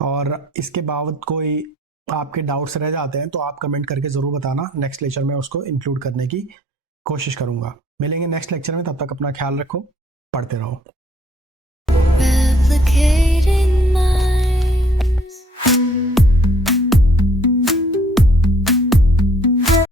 और इसके बावजूद कोई आपके डाउट्स रह जाते हैं तो आप कमेंट करके ज़रूर बताना, नेक्स्ट लेक्चर में उसको इंक्लूड करने की कोशिश करूँगा। मिलेंगे नेक्स्ट लेक्चर में, तब तक अपना ख्याल रखो, पढ़ते रहो।